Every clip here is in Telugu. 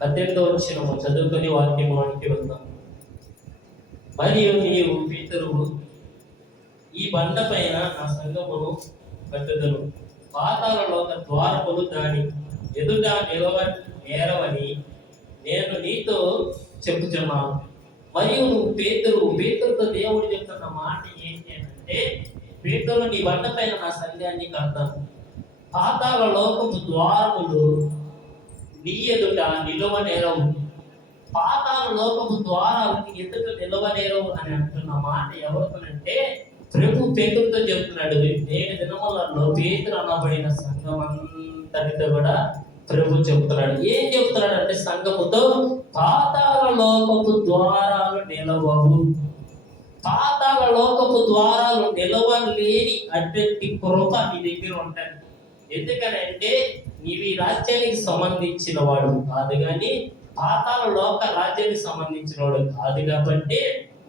18వ వచనము చదువుకొని వాక్యంలోనికి వెళ్దాం. మరియు నీవు పేతురు, ఈ బండ పైన నా సంఘమును కట్టుదును, పాతాళలోక ద్వారములు దాని ఎదుట నేరవని నేను నీతో చెప్పుచున్నాను. మరియు నువ్వు పేతురుతో దేవుడు చెప్తున్న మాట ఏంటి అంటే, పేతురు, నీ బండ పైన నా సంఘాన్ని కడతాను, పాతాళ లోకపు ద్వారములు నీ ఎదుట నిలవనేరవు. పాతాళ లోకపు ద్వారాలకి ఎదుట నిలవనేరవు అని అంటున్న మాట ఎవరికనంటే ప్రభు పేతురుతో చెప్తున్నాడు. నేటి దినములలో పేతురు అనబడిన సంఘం అంతటితో కూడా ప్రభు చెప్తున్నాడు. ఏం చెప్తున్నాడు అంటే, సంఘముతో పాతాళ లోకపు ద్వారాలు నిలవవు. పాతాళ లోకపు ద్వారాలు నిలవలేని అటువంటి కృప నీ దగ్గర ఉంటాయి. ఎందుకనంటే నీవు ఈ రాజ్యానికి సంబంధించిన వాడు కాదు, కానీ పాతాళ లోక రాజ్యానికి సంబంధించిన వాడు కాదు. కాబట్టి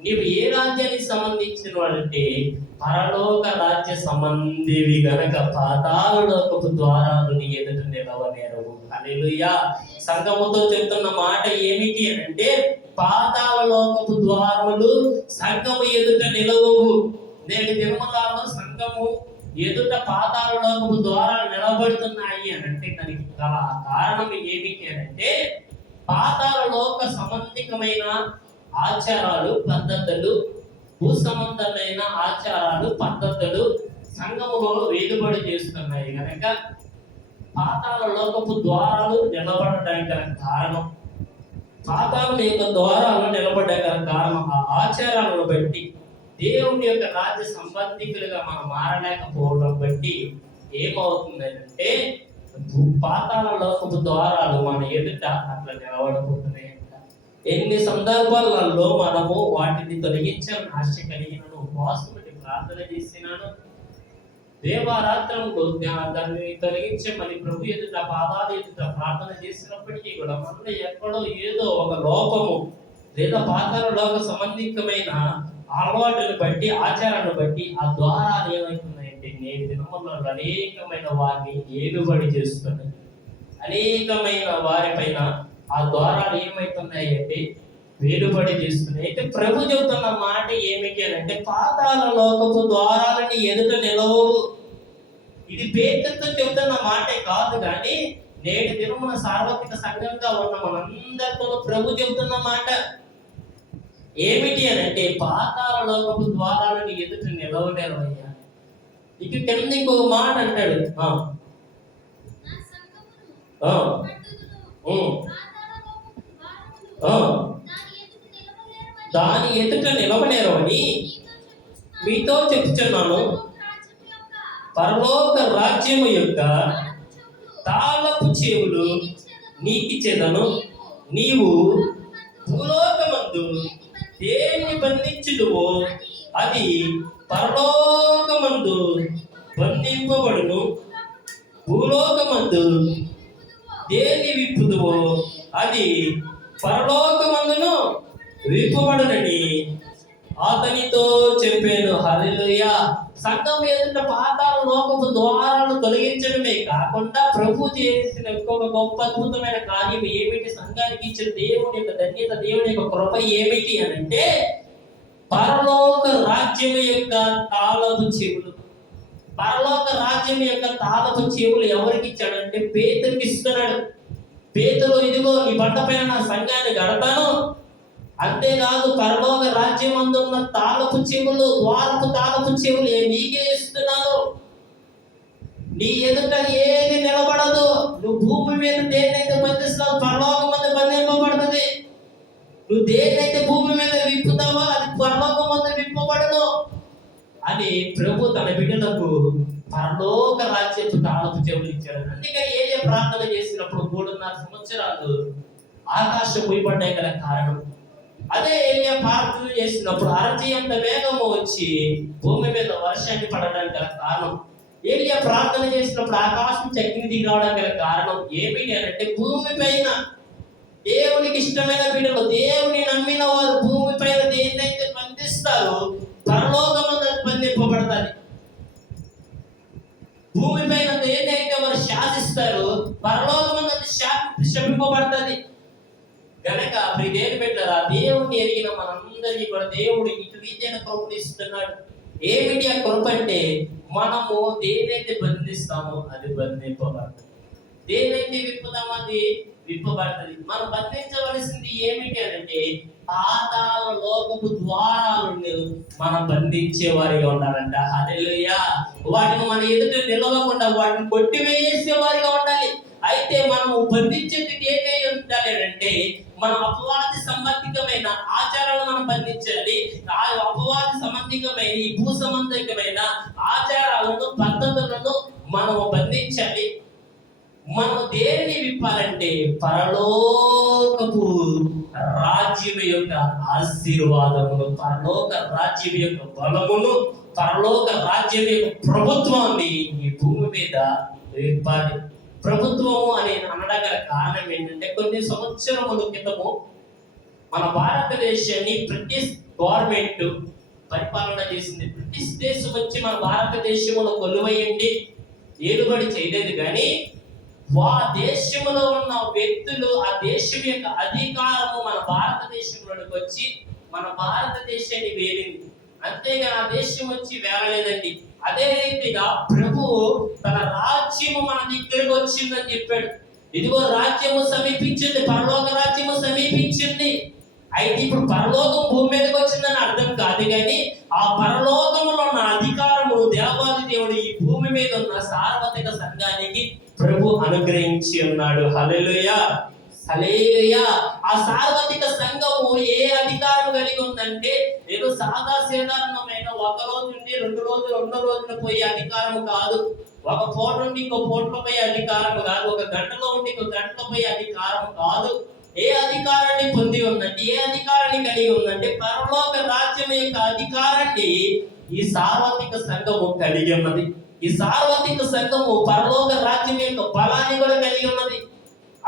నీవు ఏ రాజ్యానికి సంబంధించిన వాడంటే పరలోక రాజ్య సంబంధివి గనక పాతాళ లోకపు ద్వారాలు నీ ఎదుట నిలవనేరవు. హల్లెలూయా. సంఘముతో చెప్తున్న మాట ఏమిటి అంటే, పాతాళ లోకపు ద్వారములు సంఘము ఎదుట నిలవవు. నేటి దినములలో సంఘము ఎదుట పాతాళ లోకపు ద్వారాలు నిలబడుతున్నాయి అని అంటే దానికి కారణం ఏమిటి అంటే, పాతాళ లోక సంబంధికమైన ఆచారాలు పద్ధతులు, భూ సంబంధమైన ఆచారాలు పద్ధతులు సంఘములో వేలుబడి చేస్తున్నాయి కనుక పాతాళ లోకపు ద్వారాలు నిలబడడానికి గల కారణం, పాతాళ యొక్క ద్వారాలు నిలబడడానికి కారణం ఆ ఆచారాలను బట్టి, దేవుని యొక్క రాజ్య సంబంధికులుగా మనం మారలేకపోవడం బట్టి ఏమవుతుందంటే పాతాళ లోకపు ద్వారాలు మన ఎదుట అట్లా నిలబడబోతున్నాయి. ఎన్ని సందర్భాలలో మనము వాటిని తొలగించాలని ఆశ కలిగినను, ఉపవాసం పెట్టి ప్రార్థన చేసినాను, దేవారాత్రంలో దాన్ని తొలగించమని ప్రభు ఎదుట పాదాలు ఎదుట ప్రార్థన చేసినప్పటికీ కూడా మనలో ఎక్కడో ఏదో ఒక లోపము లేదా పాతాళ లోక సంబంధికమైన అలవాటును బట్టి, ఆచారాన్ని బట్టి ఆ ద్వారాలు ఏమవుతున్నాయంటే నేటి దినములలో అనేకమైన వారిని ఏలుబడి చేస్తున్నాయి. అనేకమైన వారిపైన ఆ ద్వారాలు ఏమవుతున్నాయి అంటే వేలుబడి చేస్తున్నాయి. అయితే ప్రభు చెబుతున్న మాట ఏమిటి అని అంటే, పాతాళ లోకపు ద్వారాలని ఎదుట నిలవవు. ఇది పేతురుతో చెబుతున్న మాటే కాదు, కానీ నేటి దినమున సార్వత్రిక సంఘంగా ఉన్న మనందరితో ప్రభు చెబుతున్న మాట ఏమిటి అని అంటే, పాతాళ లోకపు ద్వారాలని ఎదుట నిలవలేవయ్యా. ఇక కింద ఇంకొక మాట అంటాడు, దాని ఎదుట నిలవలేరని మీతో చెప్తున్నాను. పరలోక రాజ్యము యొక్క తాళపు చెవులు నీకిచ్చేదను. నీవు భూలోకమందు దేన్ని బంధించుదువో అది పరలోకమందు బంధింపబడును, భూలోకమందు దేన్ని విప్పుదువో అది పరలోకమందును విప్పబడునని అతనితో చెప్పాను. హల్లెలూయా. సంఘం ఎదుట పాతాళ లోకపు ద్వారాలు తొలగించడమే కాకుండా ప్రభు చేసిన ఇంకొక గొప్ప అద్భుతమైన కార్యం ఏమిటి, సంఘానికి ఇచ్చిన దేవుని యొక్క ధన్యత, దేవుని యొక్క కృప ఏమిటి అని అంటే, పరలోక రాజ్యం యొక్క తాళపు చెవులు. పరలోక రాజ్యం యొక్క తాళపు చెవులు ఎవరికి ఇచ్చాడంటే పేతురుకి ఇస్తున్నాడు. పేతురు, ఇదిగో ఈ బండ పైన నా సంఘాన్ని కడతాను, అంతేకాదు పరలోక రాజ్యం అందున్న తాళపు చెవులు, ద్వారపు తాళపు చెవులు నీకే ఇస్తున్నాను. నీ ఎదుట ఏది నిలబడదు. నువ్వు భూమి మీద దేన్నైతే బంధిస్తావు పరలోకం మందు బంధింపబడుతుంది. నువ్వు దేన్నైతే భూమి మీద విప్పుతావో అది పరలోకం మందు విప్పబడదు అని ప్రభు తన బిడ్డలకు పరలోక రాజ్యపు తాళపు చెవులు ఇచ్చాడు. అందుకని ఏ ప్రార్థన చేసినప్పుడు 3.5 సంవత్సరాలు ఆకాశం పోయిపడ్డాయి గల కారణం అదే. ఏలియా ప్రార్థన చేసినప్పుడు అరచేయంత వేగము వచ్చి భూమి మీద వర్షాన్ని పడడానికి గల కారణం, ఏలియా ప్రార్థన చేసినప్పుడు ఆకాశం చక్కిని దిగి రావడానికి గల కారణం ఏమిటి అని అంటే, భూమి పైన దేవునికి ఇష్టమైన బిడ్డలు, దేవుని నమ్మిన వారు భూమి పైన దేన్నైతే బంధిస్తారో పరలోకమందు బంధింపబడతారు. భూమి పైన దేన్నైతే వారు శాసిస్తారో పరలోకమందు శపింపబడుతుంది. గనక దేవుని బిడ్డలారా, దేవుణ్ణి ఎరిగిన మనందరినీ కూడా దేవుడు ఇటు రీతిన కృపను ఇస్తున్నాడు. ఏమిటి ఆ కృప అంటే, మనము దేనైతే బంధిస్తామో అది బంధింపబడుతుంది, దేనైతే విప్పుతామో అది విప్పబడుతుంది. మనం బంధించవలసింది ఏమిటి అంటే, పాతాళ లోకపు ద్వారాలను మనం బంధించే వారిగా ఉండాలంట. హల్లెలూయా. వాటిని మన ఎదుట నిలవకుండా వాటిని కొట్టివేసే వారిగా ఉండాలి. అయితే మనము బంధించేది ఏమై ఉండాలి అంటే, మన అపవాది సంబంధికమైన ఆచారాలను మనం బంధించాలి. ఆ అపవాది సంబంధికమైన ఈ భూ సంబంధికమైన ఆచారాలను పద్ధతులను మనము బంధించాలి. మనం దేనిని విప్పాలంటే, పరలోకపు రాజ్యం యొక్క ఆశీర్వాదమును, పరలోక రాజ్యం యొక్క బలమును, పరలోక రాజ్యం యొక్క ప్రభుత్వాన్ని ఈ భూమి మీద విప్పాలి. ప్రభుత్వము అని అనడగల కారణం ఏంటంటే, కొన్ని సంవత్సరముల క్రితము మన భారతదేశాన్ని బ్రిటిష్ గవర్నమెంట్ పరిపాలన చేసింది. బ్రిటిష్ దేశం వచ్చి మన భారతదేశంలో కొలువయ్యండి ఏలుబడి చేయలేదు, కానీ ఆ దేశంలో ఉన్న వ్యక్తులు, ఆ దేశం యొక్క అధికారము మన భారతదేశంలోకి వచ్చి మన భారతదేశాన్ని వేలింది. అంతేగా ఆ దేశం వచ్చి వేలలేదండి. అదే రీతిగా ప్రభువు తన రాజ్యము మన దగ్గరకు వచ్చిందని చెప్పాడు. ఇదిగో రాజ్యము సమీపించింది, పరలోక రాజ్యము సమీపించింది. అయితే ఇప్పుడు పరలోకం భూమి మీదకి వచ్చిందని అర్థం కాదు, కానీ ఆ పరలోకములో ఉన్న అధికారము దేవాది దేవుడు ఈ భూమి మీద ఉన్న సార్వత్రిక సంఘానికి ప్రభు అనుగ్రహించి ఉన్నాడు. హల్లెలూయా, హల్లెలూయా. ఆ సార్వత్రిక సంఘము ఏ అధికారం కలిగి ఉందంటే, ఏదో సాధారణమైన ఒక రోజు నుండి 2 రోజులు 2 రోజులు పోయే అధికారం కాదు, ఒక పూట నుండి ఇంకో పూటలో పోయే అధికారం కాదు, ఒక గంటలో ఉండి ఇంకో గంటలో పోయే అధికారం కాదు. ఏ అధికారాన్ని పొంది ఉందంటే, ఏ అధికారాన్ని కలిగి ఉందంటే, పరలోక రాజ్యం యొక్క అధికారాన్ని ఈ సార్వత్రిక సంఘము కలిగి ఉన్నది. ఈ సార్వత్రిక సంఘము పరలోక రాజ్యం యొక్క బలాన్ని కూడా కలిగి ఉన్నది.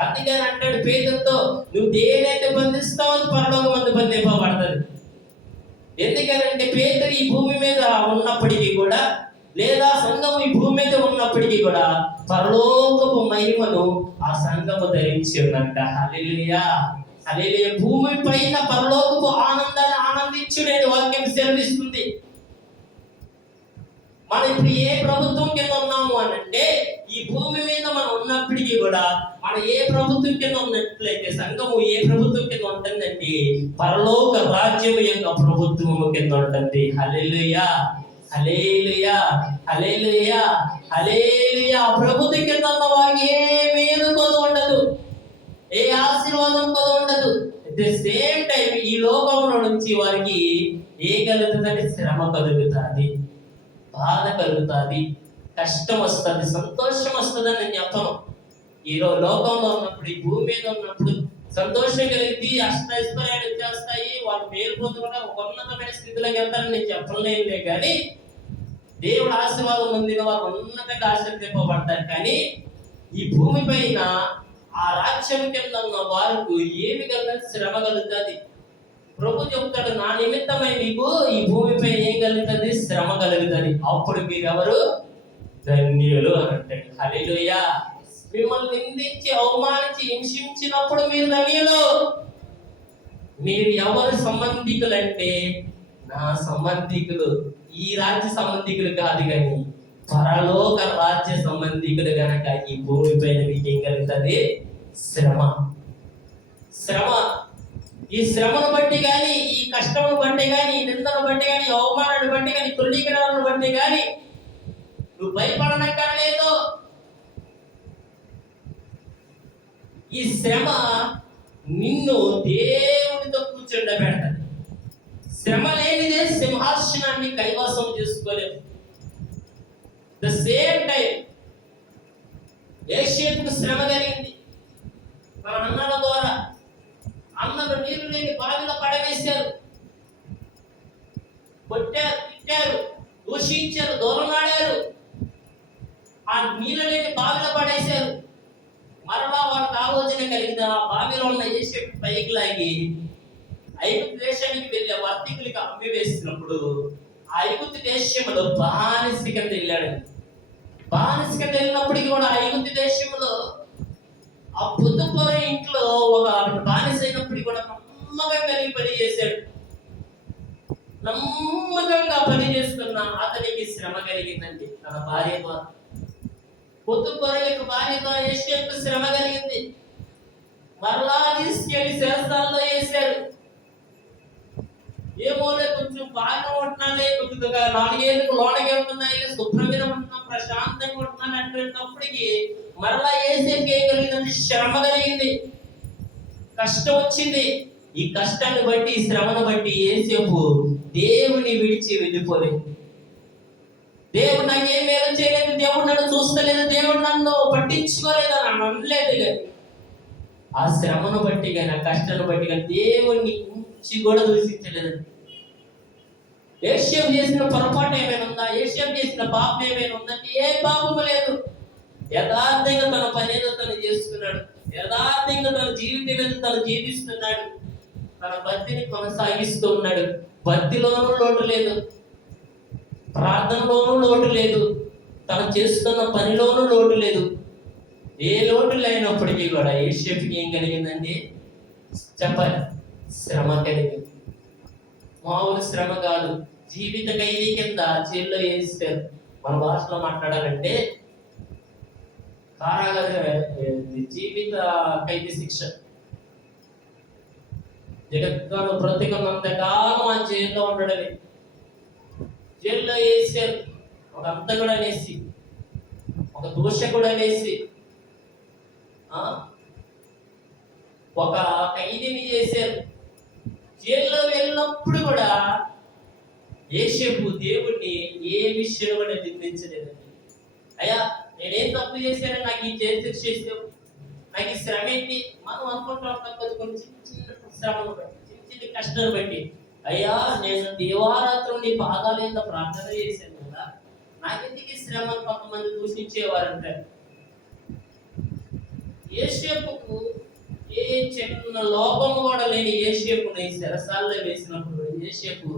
అందుకని అంటాడు పేతురుతో, నువ్వు దేనైతే బంధిస్తావో అది పరలోకం మందు బంధింపబడుతుంది. ఎందుకనంటే, పేతురు ఈ భూమి మీద ఉన్నప్పటికీ కూడా, లేదా సంఘము ఈ భూమి మీద ఉన్నప్పటికీ కూడా, పరలోకపు మహిమను ఆ సంఘము ధరించి ఉందంట. హల్లెలూయా, హల్లెలూయా. భూమి పైన పరలోకపు ఆనందాన్ని ఆనందించుడని వాక్యం సెలవిస్తుంది. మనం ఇప్పుడు ఏ ప్రభుత్వం కింద ఉన్నాము అని అంటే, ఈ భూమి మీద మనం ఉన్నప్పటికీ కూడా, మనం ఏ ప్రభుత్వం కింద ఉన్నట్లయితే, సంఘము ఏ ప్రభుత్వం కింద ఉంటుందంటే, పరలోక రాజ్యం యొక్క ప్రభుత్వము కింద ఉంటుంది. హల్లెలూయా, హల్లెలూయా, హల్లెలూయా, హల్లెలూయా. ప్రభుత్వం కింద ఉన్న వారికి ఏ మేలు కొద ఉండదు, ఏ ఆశీర్వాదం కొద ఉండదు. అట్ ది సేమ్ టైం ఈ లోకంలో నుంచి వారికి ఏ కలుగుతుందంటే, శ్రమ కలుగుతుంది, బాధ కలుగుతుంది, కష్టం వస్తుంది, సంతోషం వస్తుందని నేను చెప్పను. ఈ లోకంలో ఉన్నప్పుడు, ఈ భూమి మీద ఉన్నప్పుడు సంతోషం కలిగి అష్టైశ్వర్యాలు వచ్చేస్తాయి, వాళ్ళు మేలు పొందుకుంటే ఒక ఉన్నతమైన స్థితిలోకి వెళ్తారని నేను చెప్పలేనులే, కానీ దేవుడు ఆశీర్వాదం పొందిన వారు ఉన్నతంగా ఆశీర్వదింపబడతారు. కానీ ఈ భూమి పైన ఆ రాజ్యం కింద ఉన్న వారికి ఏమి కలుగుతుంది? శ్రమ కలుగుతుంది. ప్రభు చెప్తాడు, నా నిమిత్తమై మీకు ఈ భూమిపై ఏం కలుగుతుంది? శ్రమ కలుగుతుంది. అప్పుడు మీరెవరు? ధన్యులు అని అంటాడు. హల్లెలూయా. మిమ్మల్ని నిందించి అవమానించి హింసించినప్పుడు మీరు ధన్యులు. మీరు ఎవరు సంబంధికులు అంటే, నా సంబంధికులు. ఈ రాజ్య సంబంధికులు కాదు, కానీ పరలోక రాజ్య సంబంధికులు. గనక ఈ భూమి పైన మీకు ఏం కలుగుతుంది? శ్రమ. శ్రమ. ఈ శ్రమను బట్టి కానీ, ఈ కష్టమును బట్టి కానీ, ఈ నిందను బట్టి కానీ, అవమానాన్ని బట్టి కానీ, తృణీకరణను బట్టి కానీ నువ్వు భయపడనక్కర్లేదు. ఈ శ్రమ నిన్ను దేవునితో కూర్చుండబెడతాది. శ్రమ లేనిదే సింహాసనాన్ని కైవసం చేసుకోలేదు. ద సేమ్ టైం యేషేపుకు శ్రమ కలిగింది. మన అన్నల ద్వారా అన్నలు నీరు లేని బావిలో పడవేశారు, కొట్టారు, తిట్టారు, దూషించారు, దూరమాడారు, ఆ నీళ్ళు లేని బావిలో పడేశారు. మరలా వాళ్ళకి ఆలోచన కలిగింది, ఆ బావిలో ఉన్న యేషేపు పైకి లాగి ఐగుప్తు దేశానికి వెళ్ళే వర్తకులకి అమ్మి వేసినప్పుడు, ఆ ఐగుప్తు దేశంలో బానిస కింద వెళ్ళాడు. బానిస కింద వెళ్ళినప్పటికీ కూడా ఐగుప్తు దేశంలో ఆ పొద్దుపొర ఇంట్లో ఒక బానిస అయినప్పుడు కూడా నమ్మకంగా పని చేశాడు. నమ్మకంగా పని చేస్తున్న అతనికి శ్రమ కలిగిందండి. తన భార్య ద్వారా, పొద్దుపొర యొక్క భార్య ద్వారా యోసేపుకు శ్రమ కలిగింది. మరలా తీసుకెళ్లి శాస్త్రాల్లో వేశారు. ఏమోలే కొంచెం బాగా ఉంటున్నాలే, కొద్దిగా నాలుగేళ్ళకు లోనకి వెళ్తున్నాయి, శుభ్రంగా ఉంటున్నాం, ప్రశాంతంగా ఉంటున్నాను అంటున్నప్పటికీ మరలా యోసేపుకి ఏం కలిగిందంటే శ్రమ కలిగింది, కష్టం వచ్చింది. ఈ కష్టాన్ని బట్టి, ఈ శ్రమను బట్టి యోసేపు దేవుని విడిచి వెళ్ళిపోలేదు. దేవుడు నాకేం మేలు చేయలేదు, దేవుడు నన్ను చూస్తలేదు, దేవుడు నన్ను పట్టించుకోలేదు అని అనలేదు. ఆ శ్రమను బట్టి కానీ, ఆ కష్టాన్ని బట్టి కానీ దేవుణ్ణి ఉంచి కూడా దూషించలేదు. యోసేపు చేసిన పొరపాటు ఏమైనా ఉందా? యోసేపు చేసిన పాపం ఏమైనా ఉందంటే ఏ పాపము లేదు. యథార్థంగా తన పని ఏదో తను చేస్తున్నాడు, యథార్థంగా తన జీవితం ఏదో తను జీవిస్తున్నాడు, తన భక్తిని కొనసాగిస్తూ ఉన్నాడు. భక్తిలోనూ లోటు లేదు, ప్రార్థనలోనూ లోటు లేదు, తను చేస్తున్న పనిలోనూ లోటు లేదు. ఏ లోటు లేనప్పటికీ కూడా యోసేపుకి ఏం కలిగిందండి చెప్పాలి? శ్రమ కలిగింది. మామూలు శ్రమ కాదు, జీవిత ఖైదీ కింద జైల్లో వేస్తారు. మన భాషలో మాట్లాడాలంటే జీవిత ఖైదీ శిక్ష. జగత్తును బ్రతికున్నంతకాలం ఆ జైల్లో ఉండడమే. జైల్లో వేసారు. ఒక అంతకుడు అనేసి, ఒక దూషకుడు అనేసి, ఒక ఖైదీని చేశారు. జైల్లో వెళ్ళినప్పుడు కూడా యోసేపు దేవుణ్ణి ఏ విషయంలో కూడా నిందించలేదండి. అయ్యా నేనేం తప్పు చేశానని నాకు ఈ జైలు శిక్ష చేసావు, నాకు ఈ శ్రమ ఏంటి? మనం అనుకుంటాం కొన్ని చిన్న చిన్న శ్రమను బట్టి, చిన్న చిన్న కష్టాలు బట్టి, అయ్యా నేను దేవారాత్రులు నీ పాదాలు ఎంత ప్రార్థన చేశాను కదా, నాకెందుకు ఈ శ్రమను కొంతమంది దూషించేవారంటారు. యోసేపుకు ఏ చిన్న లోపం కూడా లేని యోసేపుని చెరసాల్లో వేసినప్పుడు యోసేపు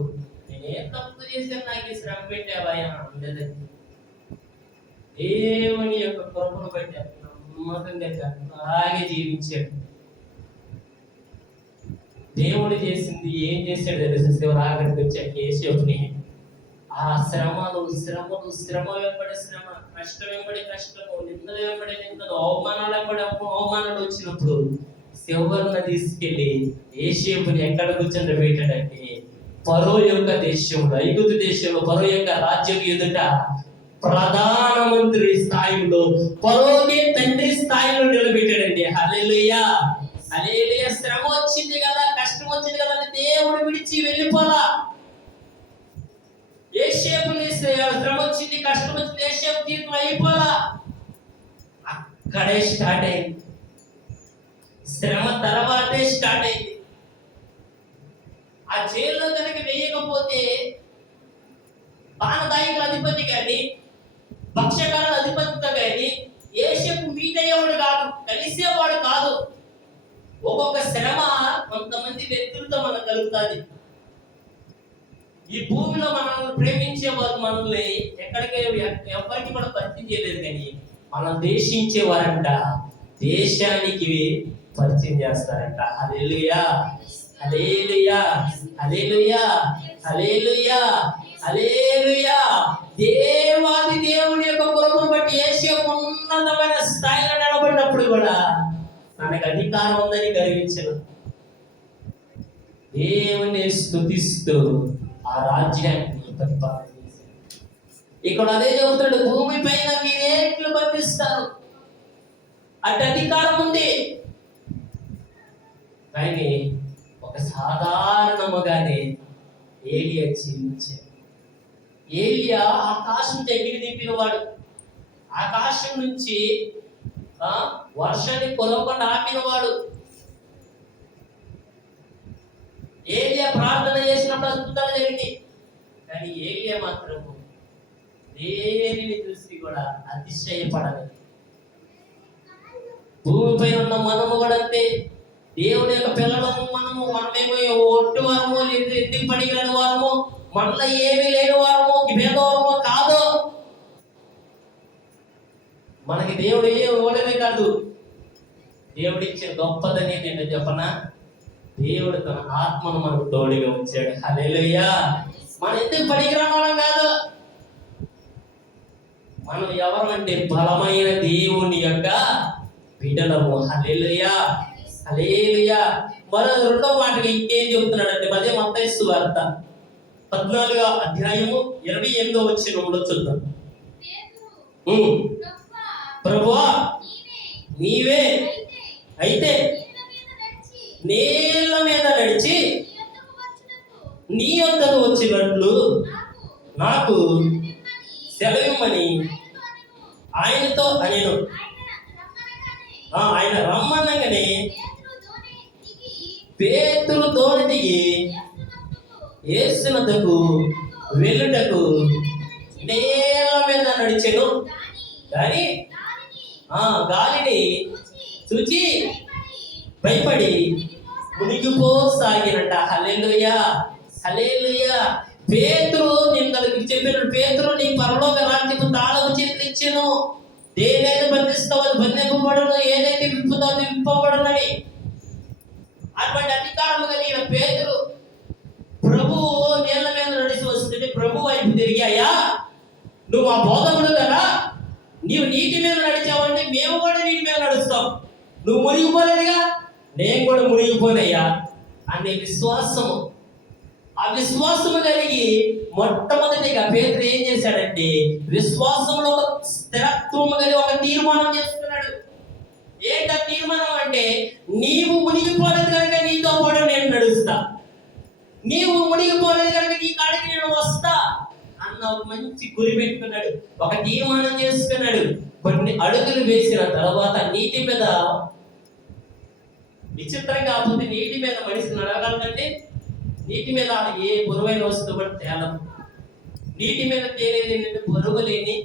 నేనేం తప్పు చేశాను, నాకు ఈ శ్రమ పెట్టావయ్యా అనలేదండి. దేవుని యొక్క కృపను బట్టి నమ్మకంగా అలాగే జీవించాడు. దేవుడు చేసింది ఏం చేశాడు తెలుసు? శివరాగడికి వచ్చాక యోసేపుని ఆ శ్రమలు వెంబడి శ్రమ, కష్టం వెంబడి కష్టము, నిందలు వెంబడి నిందలు, అవమానాలు వెంబడి అవమానాలు వచ్చినప్పుడు శివరుని తీసుకెళ్లి యోసేపుని ఎక్కడ కూర్చొని ఫరో యొక్క దేశంలో, ఐగుప్తు దేశంలో ఫరో యొక్క రాజ్యం ఎదుట ప్రధానమంత్రి స్థాయిలో, ఫరోకి తండ్రి స్థాయిలో నిలబెట్టాడండి. హల్లెలూయా, హల్లెలూయా. శ్రమ వచ్చింది కదా, కష్టం వచ్చింది కదా అని దేవుడు విడిచి వెళ్ళిపోలా. యోసేపుని శ్రమ వచ్చింది, కష్టం వచ్చింది, యోసేపు జీవితం అయిపోలా. అక్కడే స్టార్ట్ అయింది శ్రమ, తర్వాతే స్టార్ట్ అయింది. ఆ జైల్లో కనుక వేయకపోతే పానదాయికుల అధిపతి కానీ, భక్ష్యకారుల అధిపతితో కానీ యోసేపు మీట్ అయ్యేవాడు కాదు, కలిసేవాడు కాదు. ఒక్కొక్క శ్రమ కొంతమంది వ్యక్తులతో మనకు కలుగుతుంది. ఈ భూమిలో మనల్ని ప్రేమించేవారు మనల్ని ఎవరికి కూడా పరిచయం చేయలేదు, కానీ మనం దేశించేవారంట దేశానికి పరిచయం చేస్తారంట. హల్లెలూయా, హల్లెలూయా, హల్లెలూయా, హల్లెలూయా, హల్లెలూయా. దేవాది దేవుని యొక్క కృపను బట్టి యోసేపు ఉన్నతమైన స్థాయిలో నిలబడినప్పుడు కూడా తనకు అధికారం ఉందని గర్వించిన దేవుని స్తుతిస్తూ ఆ రాజ్యాన్ని పరిపాలన చేశాడు. ఇక్కడ అదే చెబుతాడు, భూమి పైన మీరేట్లు బంధిస్తారు, అటు అధికారం ఉంది. కానీ ఒక సాధారణముగానే ఏలియా జీవించాడు. ఏలియా ఆకాశం దగ్గర దింపినవాడు, ఆకాశం నుంచి వర్షాన్ని కురవకుండా ఆపినవాడు. ఏలియా ప్రార్థన చేసినప్పుడు అద్భుతాలు జరిగింది. కానీ ఏలియా మాత్రం దేనిని చూసి కూడా అతిశయపడలేదు. భూమిపై ఉన్న మనము కూడా అంతే. దేవుని యొక్క పిల్లలము మనమేమో ఒట్టి వారము, ఎందుకు పనికిరాని వారము, మనలో ఏమీ లేని వారము, భేదవారము కాదు. మనకి దేవుడు ఏ ఓడమే కాదు, దేవుడిచ్చిన గొప్పదని నేను చెప్పనా, దేవుడు తన ఆత్మను మనకు తోడుగా ఉంచాడు. హల్లెలూయా. మనం ఎందుకు పనికిరాని వాళ్ళం కాదు. మనం ఎవరంటే బలమైన దేవుని యొక్క బిడ్డలము. హల్లెలూయా, హల్లెలూయా. మరో రెండో మాటగా ఇంకేం చెబుతున్నాడంటే అదే మత్తయి సువార్త 14వ అధ్యాయము 28వ వచనంలో చూద్దాం. ప్రభువా నీవే అయితే నీళ్ళ మీద నడిచి నీ యొద్దకు వచ్చినట్లు నాకు సెలవిమ్మని ఆయనతో అనేను. ఆయన రమ్మనగానే పేతురు దోణి దిగి యేసునొద్దకు వెళ్ళుటకు నేల మీద నడిచెను. కానీ గాలిని చూచి భయపడి మునిగిపోసాగినట. హల్లెలూయా, హల్లెలూయా. పేతురు నిన్నకి చెప్పిన పేతురు నీ పరలోక రాజ్యపు తాళము చేతులు ఇచ్చాను. దేనైతే బంధిస్తావో అది బంధింపబడును, ఏదైతే విప్పుతావో అది విప్పబడునని. అటువంటి అధికారము కలిగిన పేతురు ప్రభు నీళ్ళ మీద నడిచి వస్తుంటే ప్రభు వైపు తిరిగాయా, నువ్వు ఆ బోధకుడు కదా, నీవు నీటి మీద నడిచావంటే మేము కూడా నీటి మీద నడుస్తాం, నువ్వు మునిగిపోలేదుగా నేను కూడా మునిగిపోనయ్యా అనే విశ్వాసము. ఆ విశ్వాసము కలిగి మొట్టమొదటిగా పేతురు ఏం చేశాడంటే విశ్వాసంలో ఒక స్థిరత్వం కలిగి ఒక తీర్మానం చేసుకున్నాడు. ఏంట తీర్మానం అంటే, నీవు మునిగిపోలేదు కనుక నీతో కూడా నేను నడుస్తా, నీవు మునిగిపోలేదు కనుక నీ కాడికి నేను వస్తా అన్న ఒక మంచి గురి పెట్టుకున్నాడు, ఒక తీర్మానం చేసుకున్నాడు. కొన్ని అడుగులు వేసిన తర్వాత నీటి మీద, విచిత్రంగా కాకపోతే నీటి మీద మనిషి నడవగలదంటే నీటి మీద ఏ బరువైన వస్తువు కూడా తేలదు. నీటి మీద తేలేది ఏంటంటే బరువు లేని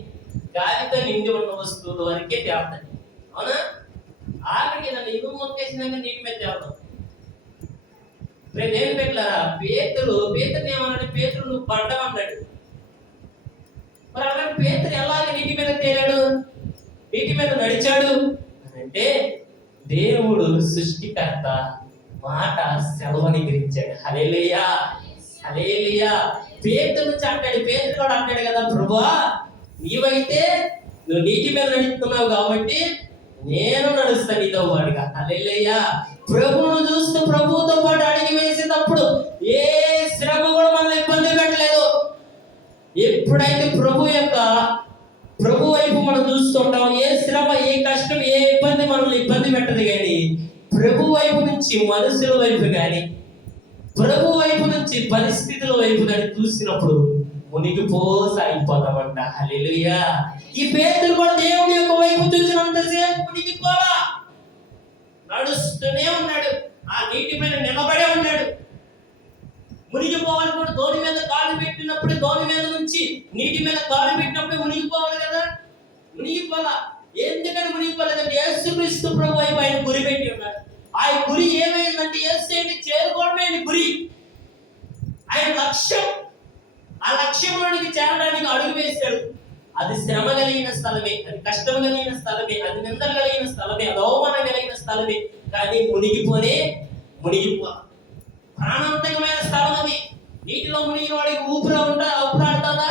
గాలితో నిండి ఉన్న వస్తువులు వరకే తేలుతాయి. అవునా? ఆఖరికి నన్ను ఇనుము మొక్కేసినాక నీటి మీద తేలదు. నేను పెట్టారా పేతురుని ఏమన్నాడు, పేతురు నువ్వు బండమన్నాడు. మరి అలాంటి పేతురు ఎలాగ నీటి మీద తేలాడు, నీటి మీద నడిచాడు అంటే దేవుడు సృష్టికర్త మాట సెలవుని గురించాడు. హల్లెలూయా, హల్లెలూయా. పేతురు నుంచి అంటాడు, పేతురు కూడా అంటాడు కదా, ప్రభువా నీవైతే నువ్వు నీటి మీద నడుస్తున్నావు కాబట్టి నేను నడుస్తాను నీతో పాటుగా. హల్లెలూయా. ప్రభువును చూస్తూ ప్రభువుతో పాటు అడిగి వేసేటప్పుడు ఏ శ్రమ కూడా మనల్ని ఇబ్బంది పెట్టలేదు. ఎప్పుడైతే ప్రభు వైపు మనం చూస్తుంటాం, ఏ శ్రమ, ఏ కష్టం, ఏ ఇబ్బంది మనల్ని ఇబ్బంది పెట్టదు. కానీ ప్రభు వైపు నుంచి మనుషుల వైపు కానీ, ప్రభు వైపు నుంచి పరిస్థితుల వైపు కానీ చూసినప్పుడు మునిగిపోసాగిపోతామంట. హల్లెలూయా. ఈ పేతురు కూడా దేవుని యొక్క వైపు చూసినంతసేపు మునిగిపోలా, నడుస్తూనే ఉన్నాడు, ఆ నీటి మీద నిలబడే ఉన్నాడు. మునిగిపోవాలి కూడా, దోణి మీద కాలు పెట్టినప్పుడు, దోణి మీద నుంచి నీటి మీద కాలు పెట్టినప్పుడు మునిగిపోవాలి కదా, మునిగిపోలా. ఎందుకని మునిగిపోలేదంటే యేసుక్రీస్తు ప్రభు వైపు ఆయన గురి పెట్టి ఉన్నాడు. ఆయన గురి ఏమైందంటే యేసుని చేరుకోవడమే ఆయన గురి, ఆయన లక్ష్యం. ఆ లక్ష్యంలోనికి చేరడానికి అడుగు వేశాడు. అది శ్రమ కలిగిన స్థలమే, అది కష్టం కలిగిన స్థలమే, అది నిందలు కలిగిన స్థలమే, అది అవమానం కలిగిన స్థలమే. కానీ మునిగిపో ప్రాణాంతకమైన స్థలం అది. నీటిలో మునిగిన వాడికి ఊపిరాడుతుందా?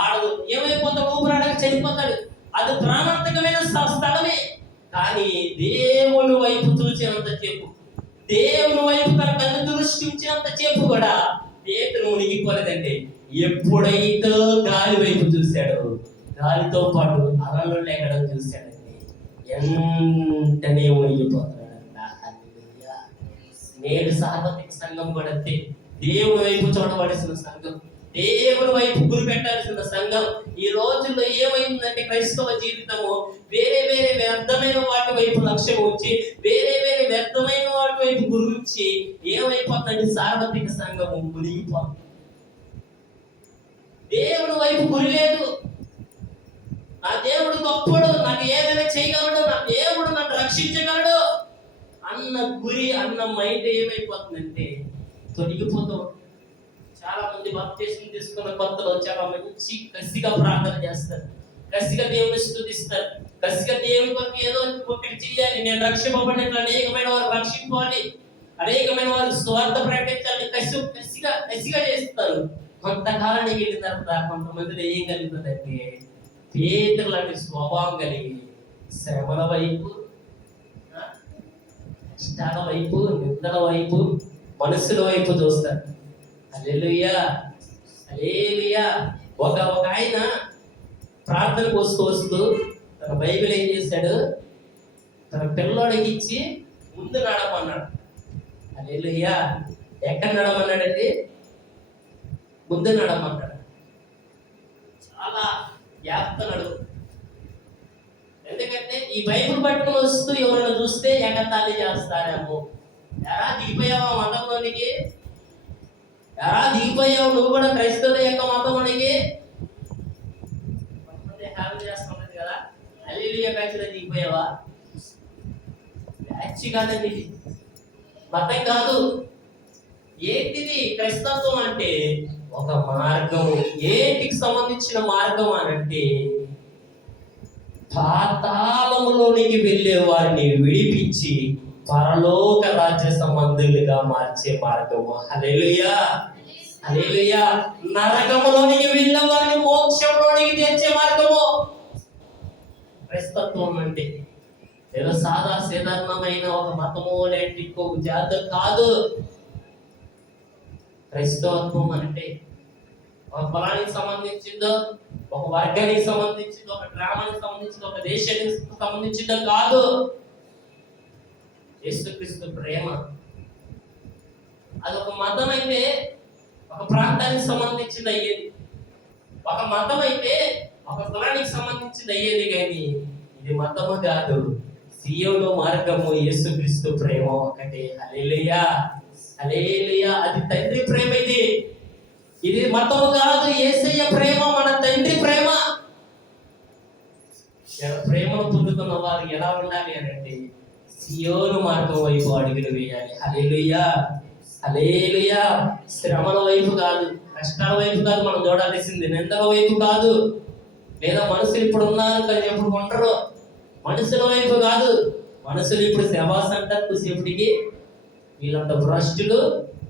ఆడదు. ఏమైపోతాడు? ఊపిరాడక చనిపోతాడు. అది ప్రాణాంతకమైన స్థలమే. కానీ దేవుని వైపు చూసినంత చెప్పు, దేవుని వైపు తన కన్ను దృష్టించినంత చెప్పు కూడా పేతురు మునిగిపోలేదండి. ఎప్పుడైతే గాలి వైపు చూశాడో, గాలితో పాటు అలలు లేకడం చూశాడండి, వెంటనే మునిగిపోతాడంట. నేడు సార్వత్రిక సంఘం కూడా దేవుని వైపు చూడవలసిన సంఘం, దేవుని వైపు గురి పెట్టాల్సిన సంఘం. ఈ రోజుల్లో ఏమైందంటే క్రైస్తవ జీవితము వేరే వ్యర్థమైన వాటి వైపు లక్ష్యం వచ్చి, వేరే వ్యర్థమైన వాటి వైపు గురించి ఏమైపోతుందంటే సార్వత్రిక సంఘము మునిగిపోతుంది. దేవుని వైపు గురి లేదు. నా దేవుడు గొప్పడు, నాకు ఏదైనా చేయగలడు, నా దేవుడు నన్ను రక్షించగలడు అన్న గురి, అన్న మైండ్ ఏమైపోతుందంటే తొలగిపోతూ. చాలా మంది బాప్తిస్మం తీసుకున్న కొత్తలో చాలా మంచి కసిగా ప్రార్థన చేస్తారు, కసిగా దేవుని స్తుతిస్తారు, కసిగా దేవుని కొరకు ఏదో ఒకటి చేయాలి, నేను రక్షింపబడినట్లు అనేకమైన వారు రక్షించాలి, అనేకమైన వారు స్వార్థ ప్రకటించాలి, కసిగా చేస్తారు. కొంతకాలానికి వెళ్ళిన తర్వాత కొంతమందిలో ఏం కలుగుతుందంటే పేదలు లాంటి స్వభావం కలిగి శ్రమల వైపు, కష్టాల వైపు, నిందల వైపు, మనసుల వైపు చూస్తారు. హల్లెలూయా, హల్లెలూయా. ఒక ఆయన ప్రార్థనకు వస్తూ తన బైబిల్ ఏం చేశాడు, తన పిల్లోడికి ఇచ్చి ముందు నడమన్నాడు. హల్లెలూయా. ఎక్కడ నడమన్నాడండి? ముందు నడమన్నాడు. చాలా జాగ్రత్త నడువు. ఎందుకంటే ఈ బైబిల్ పట్టుకుని వస్తూ ఎవరైనా చూస్తే ఎగతాళి చేస్తారేమో. ఎరా దిగిపోయావా మతంలోనికి? ఎరా దిగిపోయావు నువ్వు కూడా క్రైస్తవుల యొక్క మతంలోనికి? కొంతమంది హ్యాపీ చేస్తున్నది కదా, హల్లెలూయా బ్యాచ్లో దిగిపోయావా? బ్యాచ్ కాదండి, మతం కాదు. ఏంటిది క్రైస్తవం అంటే? ఒక మార్గం. ఏంటికి సంబంధించిన మార్గం అనంటే పాతాళములోనికి వెళ్ళే వారిని విడిపించి పరలోక రాజ్య సంబంధులుగా మార్చే మార్గము. హల్లెలూయా, హల్లెలూయా. నరకములోనికి వెళ్ళే వారిని మోక్షంలోనికి తెచ్చే మార్గము క్రైస్తత్వం అంటే. ఏదో సాధారణమైన ఒక మతము లేంటి ఇంకొక జాతి కాదు. క్రైస్తవత్వం అంటే ఒక కులానికి సంబంధించిందో, ఒక వర్గానికి సంబంధించిందో, ఒక గ్రామానికి సంబంధించిందో, ఒక దేశానికి సంబంధించిందో కాదు. యేసుక్రీస్తు ప్రేమ అది ఒక మతం అయితే ఒక ప్రాంతానికి సంబంధించింది అయ్యేది, ఒక మతం అయితే ఒక కులానికి సంబంధించింది అయ్యేది. కానీ ఇది మతము కాదు, సీయోను మార్గము, యేసుక్రీస్తు ప్రేమ ఒకటే. హల్లెలూయా, హల్లెలూయా. అది తండ్రి ప్రేమ. ఇది మతము కాదు, యేసయ్య ప్రేమ, మన తండ్రి ప్రేమ. ప్రేమను పొందుతున్న వారు ఎలా ఉండాలి అని అంటే సీయోను మార్గం వైపు అడుగులు వేయాలి. హల్లెలూయా, హల్లెలూయా. శ్రమల వైపు కాదు, కష్టాల వైపు కాదు మనం చూడాల్సింది, నిందల వైపు కాదు, లేదా మనుషులు ఇప్పుడు ఉన్నారు కానీ ఎప్పుడు ఉండరు, మనుషుల వైపు కాదు. మనుషులు ఇప్పుడు శవాస అంటారు, కొద్దిసేపటికి వీళ్ళంత భ్రష్టులు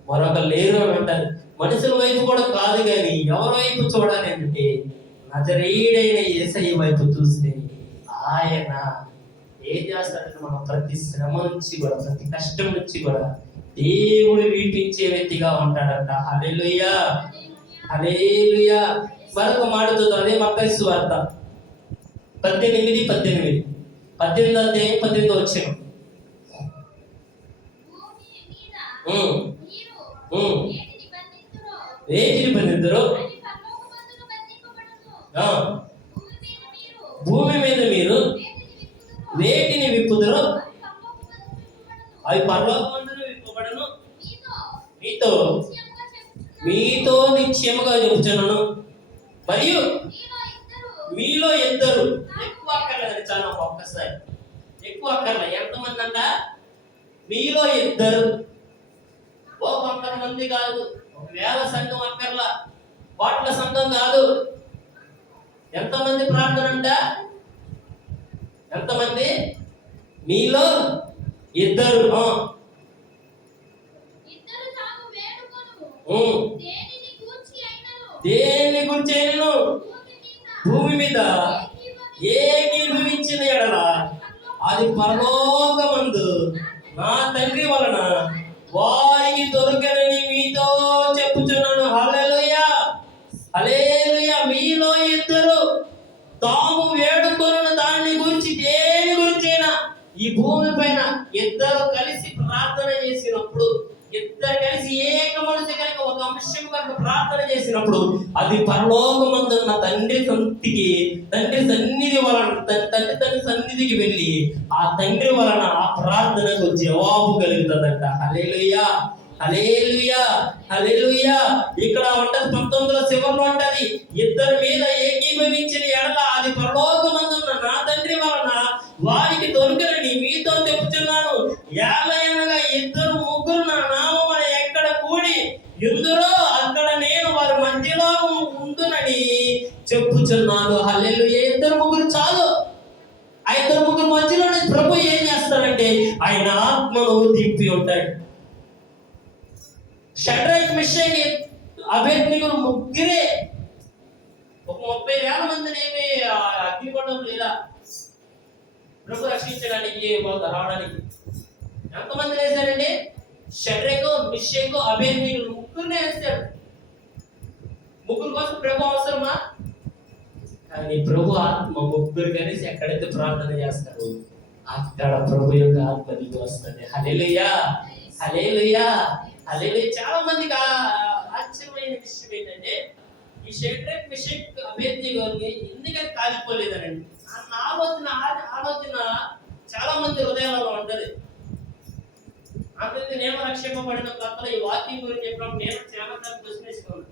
మరొక లేరు అని అంటారు. మనుషుల వైపు కూడా కాదు, కానీ ఎవరి వైపు చూడాలి అంటే నజరేయుడైన యేసయ్య వైపు చూస్తే ఆయన ఏం చేస్తాడంటే మనం ప్రతి శ్రమ నుంచి కూడా, ప్రతి కష్టం నుంచి కూడా దేవుడు విడిపించే వ్యక్తిగా ఉంటాడంట. హల్లెలూయా, హల్లెలూయా. మరొక మాట చూద్దాం, అదే మత్తయి సువార్త 18:18 18 వచ్చాను. వేటిని బంధింతురు? భూమి మీద మీరు వేటిని విప్పుదురు? అవి పరలోకమందున విప్పబడును. మీతో నిశ్చయముగా చెబుతున్నాను. మరియు మీలో ఇద్దరు, ఎక్కువ అక్కర్లేదండి, చాలా ఒక్కసారి ఎక్కువ అక్కర్లే. ఎంతమంది అంట? మీలో ఇద్దరు. ఓ 100 మంది కాదు, 1000 సంఘం అక్కర్లా, కోట్ల సంఘం కాదు. ఎంతమంది ప్రార్థన అంట? ఎంతమంది? మీలో ఇద్దరు. దేని గురించి అయినను భూమి మీద ఏకీభవించిన ఎడల అది పరలోకమందు నా తండ్రి వలన వారికి దొరకనని మీతో చెప్పుచున్నాను. హల్లెలూయా, హల్లెలూయా. మీలో ఇద్దరు తాము వేడుకొన్న దాన్ని గురించి, దేని గురించైనా ఈ భూమి పైన ఇద్దరు కలిసి ప్రార్థన చేసినప్పుడు, ఇద్దరు కలిసి ఏక మనసు కలిగి ఒక అంశం కనుక ప్రార్థన చేసినప్పుడు అది పరలోకమందున్న తండ్రి సన్నిధి వలన, తండ్రి సన్నిధికి వెళ్ళి ఆ తండ్రి వలన ఆ ప్రార్థనకు జవాబు కలుగుతుందంట. హల్లెలూయా, హల్లెలూయా, హల్లెలూయా. ఇక్కడ ఉంటది 19 చివరిలో ఉంటది, ఇద్దరి మీద ఏకీభవించిన ఎడల అది పరలోకమందున్న నా తండ్రి వలన వారికి దొరకనని మీతో చెప్తున్నాను. ఏలయనగా ఇద్దరు ముగ్గురు నా నామమున ఎక్కడ కూడి ఎందురో అక్కడ నేను వారి మధ్యలో ఉండునని చెప్పుచున్నాను. హల్లెలూయా. ఇద్దరు ముగ్గురు చాలు. దింపి ఉంటాడు. షడ్రక్ మిషక్ అబేద్నెగోలు ముగ్గురే ఒక 30,000 మందిని ఏమి అగ్నిగుండం లేదా ప్రభు రక్షించడానికి రావడానికి ఎంతమంది వేశారండి? షడ్రక్ మిషక్ అబేద్నెగోలు ముగ్గురునే వేశారు. ముగ్గురు కోసం ప్రభు అవసరమా? కానీ ప్రభు ఆత్మ ముగ్గురు కలిసి ఎక్కడైతే ప్రార్థన చేస్తారు అక్కడ ప్రభు యొక్క ఆత్మ దిగి వస్తుంది. హల్లెలూయా, హల్లెలూయా, హల్లెలూయా. చాలా మందికి ఆశ్చర్యమైన విషయం ఏంటంటే ఈ షడ్రక్ మిషక్ అబేద్నెగోల్ని ఎందుకని కాలిపోలేదనండి అన్న ఆలోచన చాలా మంది హృదయాలలో ఉంటది. అందుకే నేను రక్షింపబడిన కొత్తలో ఈ వాక్యం గురించి చెప్పినప్పుడు నేను చాలా సార్లు ప్రశ్నిస్తున్నాను.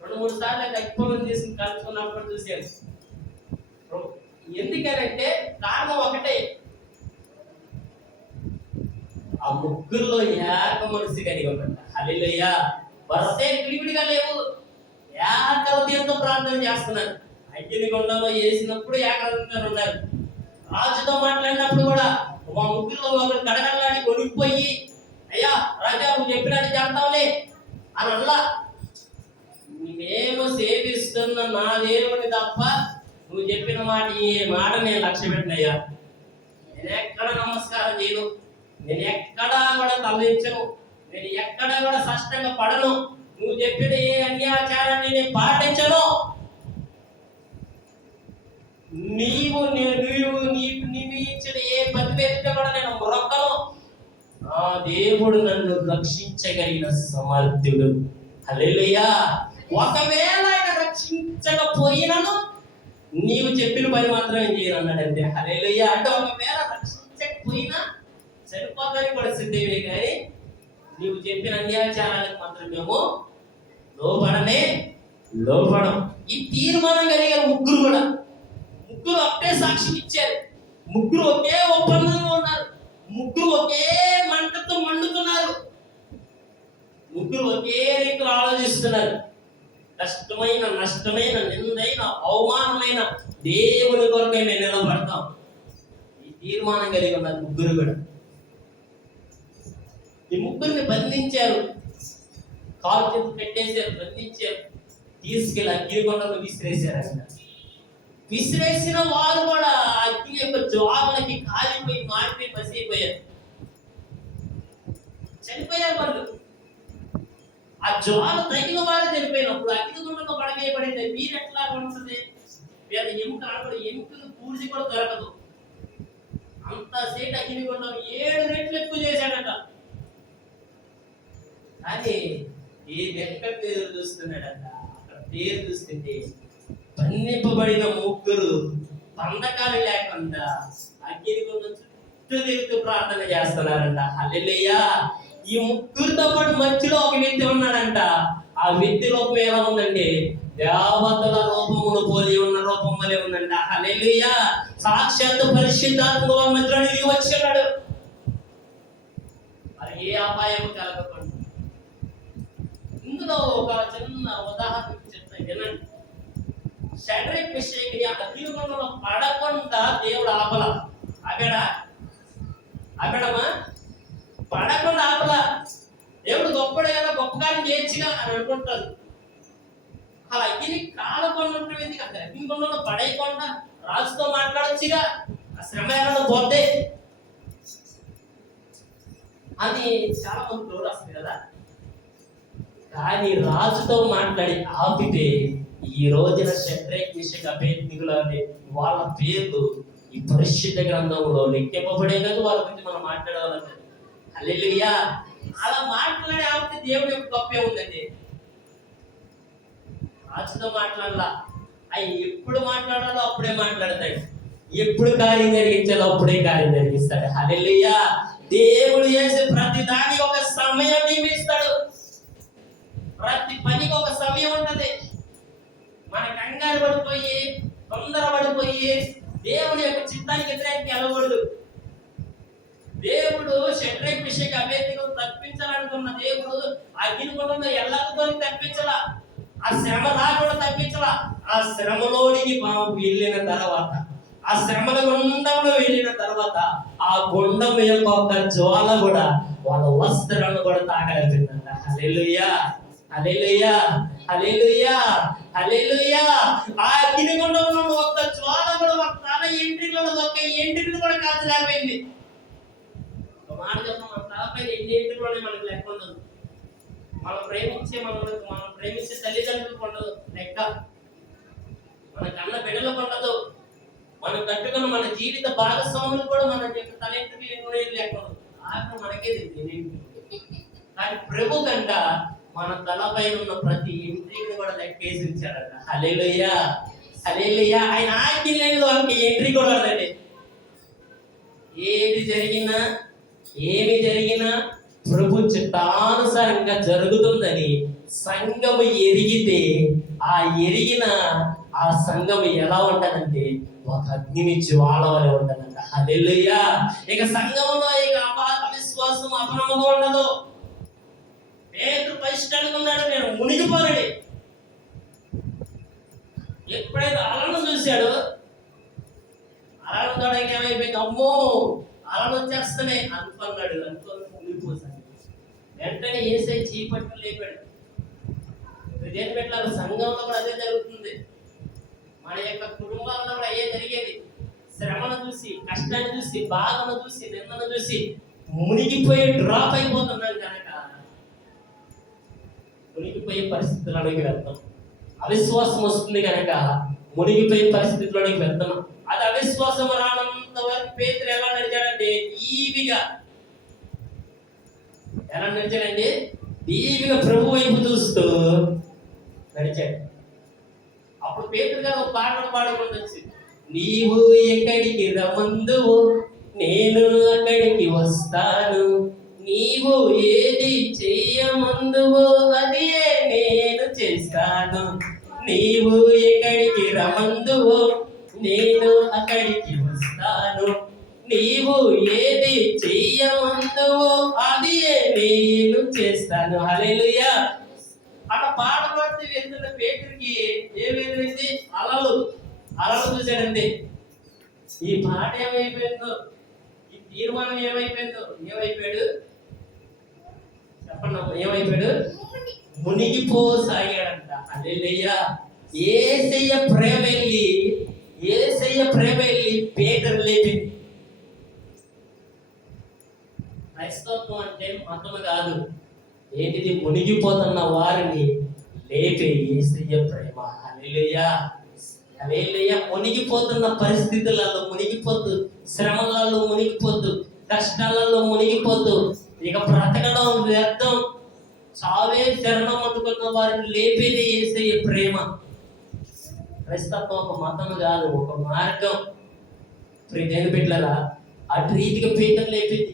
2-3 సార్లు అయితే ఎక్కువ మంది తీసుకుని కలుసుకున్నప్పుడు చూశాను. ఎందుకనంటే కారణం ఒకటే, ఆ ముగ్గురులో ఏక మనసు కలిగి ఉందంట. హల్లెలూయా. వరసే విడివిడిగా లేవు, ఏకవతితో ప్రార్థన చేస్తున్నారు. అగ్నిగుండంలో వేసినప్పుడు ఏకవతితో ఉన్నారు. రాజుతో మాట్లాడినప్పుడు కూడా మా ముగ్గురులో ఒకరు కడగల్లాడి కొనుక్కిపోయి అయ్యా రాజా నువ్వు చెప్పినట్టు చేస్తావులే అని అల్లా. మేము సేవిస్తున్న నా దేవుని తప్ప నువ్వు చెప్పిన మాట ఈ మాట నేను లక్ష్య పెట్టినయ్యా. నేను ఎక్కడ నమస్కారం చేయను, నేను ఎక్కడా కూడా తలదించను, నేను ఎక్కడా కూడా స్పష్టంగా పడను, నువ్వు చెప్పిన ఏ అన్యాచారాన్ని నేను పాటించను. నీవు ఇచ్చిన ఏ పతిపేద కూడా నేను మొరక్కను. ఆ దేవుడు నన్ను రక్షించగలిగిన సమర్థుడు. హల్లెలూయా. ఒకవేళ ఆయన రక్షించకపోయినను నీవు చెప్పిన పని మాత్రమే చేయను అన్నాడంటే. హల్లెలూయా. అంటే ఒకవేళ రక్షించకపోయినా సరిపోతానికి కూడా సిద్ధమే, కానీ నీవు చెప్పిన అన్యాచారాలకు మాత్రం మేము లోపడం. ఈ తీర్మానం కలిగిన ముగ్గురు కూడా ముగ్గురు అప్పుడే సాక్ష్యం ఇచ్చారు. ముగ్గురు ఒకే ఒప్పందంలో ఉన్నారు. ముగ్గురు ఒకే మంటతో మండుతున్నారు. ముగ్గురు ఒకే రీతిలో ఆలోచిస్తున్నారు. కష్టమైన, నష్టమైన, నిందైన, అవమానమైన దేవుని కొరకై మేము నిలబడతాం. ఈ తీర్మానం కలిగి ఉన్నారు ముగ్గురు కూడా. ఈ ముగ్గురిని బంధించారు, కాలు చేతి పెట్టేశారు, బంధించారు, తీసుకెళ్ళి అగ్నిగుండంలో విసిరేశారు. విసిరేసిన వారు కూడా అగ్ని యొక్క జ్వాలకి కాలిపోయి మారిపోయి మసిపోయారు, చనిపోయారు వాళ్ళు. ఆ జ్వాల తగిన వారు చనిపోయినప్పుడు అగ్నిగుండంలో పడవేయబడింది. మీరు ఎట్లా ఉంటుంది? వీళ్ళ ఎముకలు పూర్తి కూడా దొరకదు. అంతసేపు అగ్నిగుండం 7 రెట్లు ఎక్కువ చేశాడట. కానీ ఈ వెనక పేరు చూస్తున్నాడట. అక్కడ పేరు చూస్తుంటే బంధింపబడిన ముగ్గురు బంధకాలు లేకుండా అగ్నిగుండం చుట్టూ తిరుగుతూ ప్రార్థన చేస్తున్నారంట. హల్లెలూయా. ఈ ముగ్గురితో పాటు మధ్యలో ఒక వ్యక్తి ఉన్నాడంట. ఆ వ్యక్తి రూపం ఎలా ఉందండి? దేవతల రూపమును పోలి ఉన్న రూపం వలె ఉందంట. హల్లెలూయా. సాక్షాత్తు పరిశుద్ధాత్మ వాళ్ళ మధ్యలో దిగి వచ్చాడు. అది ఏ అపాయం కలగకుండా. ఇందులో ఒక చిన్న ఉదాహరణ చెప్తాను వినండి. షడ్రక్ మిషక్ని అగ్నిగుండంలో పడకుండా దేవుడు ఆపడమా? పడకుండా ఆపలా. దేవుడు గొప్పడే కదా, గొప్ప కార్యం చేయొచ్చుగా అని అనుకుంటారు. అలా అగ్ని కాలకుండా ఉంటుంది కదా, అగ్నిగుండంలో పడేయకుండా రాజుతో మాట్లాడొచ్చుగా, ఆ శ్రమ ఏమైనా పోతే అని చాలా మంది తోడు వస్తుంది కదా. కానీ రాజుతో మాట్లాడి ఆపితే ఈ రోజున షడ్రక్ మిషక్ అబేద్నెగోలు అనే వాళ్ళ పేర్లు ఈ పరిశుద్ధ గ్రంథంలో లెక్కింపబడే కదా. వాళ్ళ గురించి మనం మాట్లాడవాలంటే హల్లెలూయా. అలా మాట్లాడే ఆపితే దేవుడి యొక్క గొప్పే ఉందండి. రాజుతో మాట్లాడాలా, అవి ఎప్పుడు మాట్లాడాలో అప్పుడే మాట్లాడతాడు, ఎప్పుడు కార్యం జరిగించాలో అప్పుడే కార్యం జరిగిస్తాడు. హల్లెలూయా. దేవుడు చేసే ప్రతి దానికి ఒక సమయం నియమిస్తాడు. ప్రతి పనికి ఒక సమయం ఉంటది. మన కంగారు పడిపోయి, తొందర పడిపోయి దేవుడి యొక్క చిత్తానికి వ్యతిరేకంగా వెళ్ళకూడదు. దేవుడు షడ్రక్ మిషక్ అబేద్నెగోలు తప్పించాలనుకున్న దేవుడు అగ్నిగుండంలో ఎల్లకపోయి తప్పించలా, ఆ శ్రమ రాకుండా తప్పించలా. ఆ శ్రమలోనికి మనం వెళ్ళిన తర్వాత, ఆ శ్రమల గుండంలో వెళ్ళిన తర్వాత ఆ గుండం యొక్క ఒక జ్వాల కూడా వాళ్ళ వస్త్రాలను కూడా తాకలేపిందంట. హల్లెలూయా, హల్లెలూయా, హల్లెలూయా, హల్లెలూయా. ఆ అగ్నిగుండంలో ఒక్క జ్వాల కూడా ఒక తల ఎంట్రికలో ఒక్క ఎంట్రికలు కూడా కాచలేకపోయింది. ఒక మాట చెప్పిన మన తలపైన ఎన్ని ఎంట్రికలు మనకు లెక్క ఉండదు. మనం ప్రేమించే తల్లిదండ్రులకు ఉండదు లెక్క, మన కన్న బిడ్డలకు ఉండదు, మనం కట్టుకున్న మన జీవిత భాగస్వాములు కూడా మన యొక్క తలెంట్రుకలు ఎన్నో లెక్క ఉండదు. ఆఖరి మనకే తెలియదు. కానీ ప్రభు కంట మన తలపైన ఉన్న ప్రతి ఎంట్రీని కూడా లెక్కేసి ఇచ్చాడట. హల్లెలూయా, హల్లెలూయా. ఆయన ఆజ్ఞ లేని వాళ్ళకి ఎంట్రీ కూడా ఉండదండి. ఏమి జరిగినా ప్రభు చిత్తానుసారంగా జరుగుతుందని సంఘము ఎరిగితే ఎరిగిన ఆ సంఘము ఎలా ఉంటదంటే ఒక అగ్ని జ్వాల వలె ఉంటదంట. హల్లెలూయా. ఇక సంఘంలో ఇక అవిశ్వాసం అపనమ్మకం ఉండదు. పేతురు పరిష్కారంగా ఉన్నాడు, నేను మునిగిపోనని. ఎప్పుడైతే అలను చూశాడు, అలను తోడకి ఏమైపోయింది, అమ్మో అలను వచ్చేస్తున్నాయి అనుకున్నాడు. మునిగిపోతాడు. వెంటనే యేసయ్య చీపట్టు లేపాడు. దేని పెట్టాలి, సంఘంలో కూడా అదే జరుగుతుంది. మన యొక్క కుటుంబాల్లో కూడా అయ్యే జరిగేది. శ్రమను చూసి, కష్టాన్ని చూసి, బాధను చూసి, నిందను చూసి మునిగిపోయి డ్రాప్ అయిపోతున్నాం కనుక మునిగిపోయే పరిస్థితుల్లోకి వెళ్తాం. అవిశ్వాసం వస్తుంది కనుక మునిగిపోయే పరిస్థితుల్లోకి వెళ్తాం. అది అవిశ్వాసం రానంత వరకు పేతురు ఎలా నడిచాడంటే ఈవిగా ఎలా నడిచాడండి, ఈవిగా ప్రభు వైపు చూస్తూ నడిచాడు. అప్పుడు పేతురు గారు ఒక పాటలు పాడుకుంటూ వచ్చి, నీవు ఎక్కడికి రమ్మందువో నేను అక్కడికి వస్తాను, నీవు ఏది చెయ్యమందువో అది నేను చేస్తాను, నీవు ఎక్కడికి రమ్మందువో నేను అక్కడికి వస్తాను, నీవు ఏది చెయ్యమందువో అది నేను చేస్తాను. హల్లెలూయా. అక్కడ పాట పాడితే వెళ్తున్న పేతురికి ఏమైంది, అలలు చూశాడంతే. ఈ పాట ఏమైపోయిందో, ఈ తీర్మానం ఏమైపోయాడు చెప్పండి, ఏమైపోయాడు, మునిగిపోసాగాడంట. హల్లెలూయా. యేసయ్య ప్రేమ వెళ్ళి పేతురు లేపింది. క్రైస్తవత్వం అంటే మతం కాదు, ఏంటిది, మునిగిపోతున్న వారిని లేపే యేసయ్య ప్రేమ. హల్లెలూయా, హల్లెలూయా. మునిగిపోతున్న పరిస్థితులలో మునిగిపోతూ, శ్రమలలో మునిగిపోతూ, కష్టాలలో మునిగిపోతూ, ఇక బ్రతకడం వ్యర్థం, చావే శరణం అందుకున్న వారిని లేపేది యేసయ్య ప్రేమ. క్రైస్తత్వం ఒక మతం కాదు, ఒక మార్గం. ప్రియమైన బిడ్డలారా, అటు రీతిగా పేతురు లేపింది.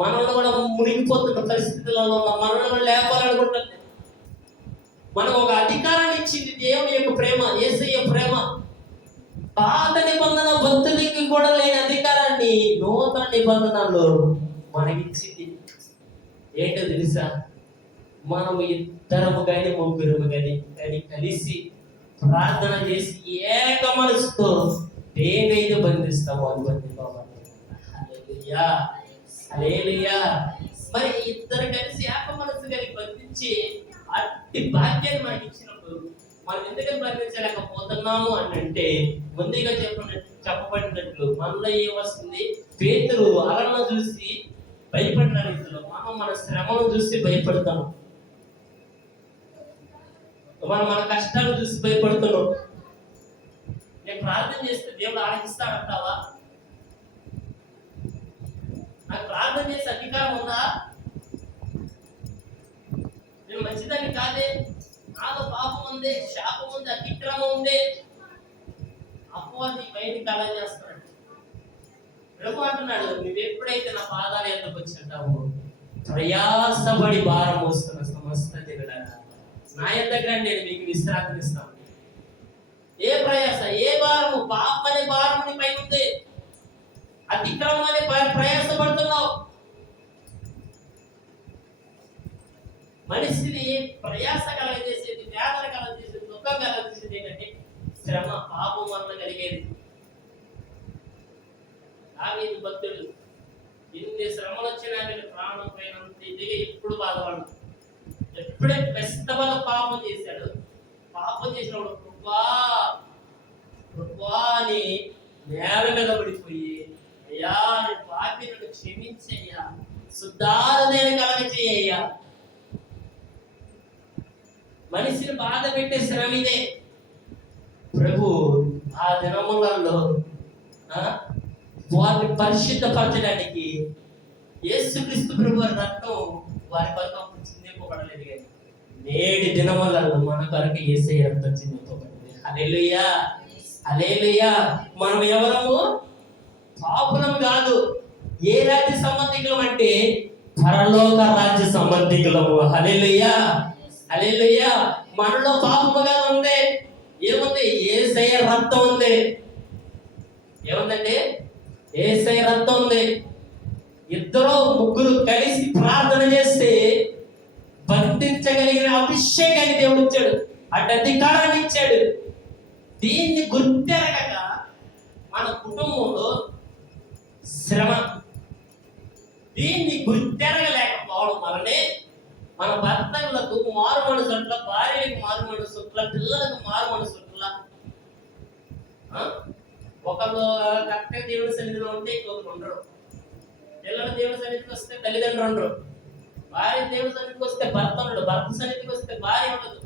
మనల్ని కూడా మునిగిపోతున్న పరిస్థితులలో ఉన్న మనల్ని కూడా లేపాలనుకుంటుంది. మనం ఒక అధికారాన్ని ఇచ్చింది దేవుని యొక్క ప్రేమ, యేసయ్య ప్రేమ. పాత నిబంధన భక్తులకి కూడా లేని అధికారాన్ని నూతన నిబంధనలో మనకిచ్చింది. ఏంటో తెలుసా, మనము ఇద్దరము కానీ ముగ్గురము కానీ కలిసి ప్రార్థన చేసి ఏక మనసుతో దేనైతే బంధిస్తామో అది బంధింపబడాలి. హల్లెలూయా, హల్లెలూయా. మరి ఇద్దరు కలిసి ఏక మనసు కలిగి బంధించి అట్టి భాగ్యాన్ని మనకి ఇచ్చినప్పుడు మనం ఎందుకని బంధించలేకపోతున్నాము అని అంటే, ముందుగా చెప్పబడినట్లు మనలో ఏం వస్తుంది, పేతురు అలను చూసి భయపడిన రీతిలో మనం మన శ్రమను చూసి భయపడతాం, మనం మన కష్టాలు చూసి భయపడుతున్నాం. నేను ప్రార్థన చేస్తే దేవుడు ఆలకిస్తాడంటావా? నాకు ప్రార్థన చేసే అధికారం ఉందా? నేను మంచిదాన్ని కాదే, నాలో పాపం ఉంది, శాపం ఉంది, అతిక్రమం ఉంది, అపవాది బయటికి కళ చేస్తున్నాడు. ప్రభు అంటున్నాడు, నువ్వు ఎప్పుడైతే నా పాదాల యొద్దకు వచ్చింటావో ప్రయాసపడి భారం మోస్తున్న సమస్త జనులారా నా యొద్దకు రండి, నేను మీకు విశ్రాంతిని ఇస్తాను. ఏ ప్రయాస, ఏ భారము, పాపం అనే భారం నీ పైన ఉంది, అతిక్రమం అనే ప్రయాస పడుతున్నావు. మనిషిని ప్రయాస కలగజేసేది, వేదన కలగజేసేది, దుఃఖం కలగజేసేది ఏంటంటే శ్రమ, పాపం వల్ల కలిగేది. దావీదు భక్తుడు ఎన్ని శ్రమలు వచ్చినా కానీ ప్రాణం పోయినంత ఇదిగా ఎప్పుడు బాధపడడు. ఎప్పుడే పెస్తవల పాపం చేశాడు, పాపం చేసినప్పుడు కృపా కృపా అని నేల మీద పడిపోయి, అయ్యా పాపి నన్ను క్షమించయ్యా, శుద్ధారదేని కలగచేయ్యా. మనిషిని బాధ పెట్టే శ్రమ ఇదే. ప్రభు ఆ దినములలో వారిని పరిశుద్ధపరచడానికి యేసుక్రీస్తు ప్రభు వారి రక్తం వారి కొరకు అప్పుడు చిందింపబడలేదు, కానీ నేటి దినములలో మన కొరకు యేసయ్య రక్తం చిందింపబడింది. హల్లెలూయా, హల్లెలూయా. మనం ఎవరము? పాపులం కాదు. ఏ రాజ్య సంబంధికులం అంటే పరలోక రాజ్య సంబంధికులము. హల్లెలూయా, హల్లెలూయా. మనలో పాపముగా ఉంది, ఏముంది? యేసయ్య రక్తం ఉంది. ఏముందండి? యేసయ్య రక్తం ఉంది. ఇద్దరు ముగ్గురు కలిసి ప్రార్థన చేస్తే బంధించగలిగిన అభిషేకాన్ని దేవుడు ఇచ్చాడు, అటు అధికారాన్ని ఇచ్చాడు. దీన్ని గుర్తెరగక మన కుటుంబంలో శ్రమ, దీన్ని గుర్తెరగలేకపోవడం వలనే మన భర్తలకు మారు మనసుట్ల, భార్యలకు మారు మనసుట్ల, పిల్లలకు మారు మనసుట్ల. ఒకళ్ళు కరెక్ట్గా దేవుడి సన్నిధిలో ఉంటే ఇంకొకరు ఉండరు. పిల్లలు దేవుడి సన్నిధికి వస్తే తల్లిదండ్రులు ఉండరు. భార్య దేవుడి సన్నిధికి వస్తే భర్త ఉండడు. భర్త సన్నిధికి వస్తే భార్య ఉండదు.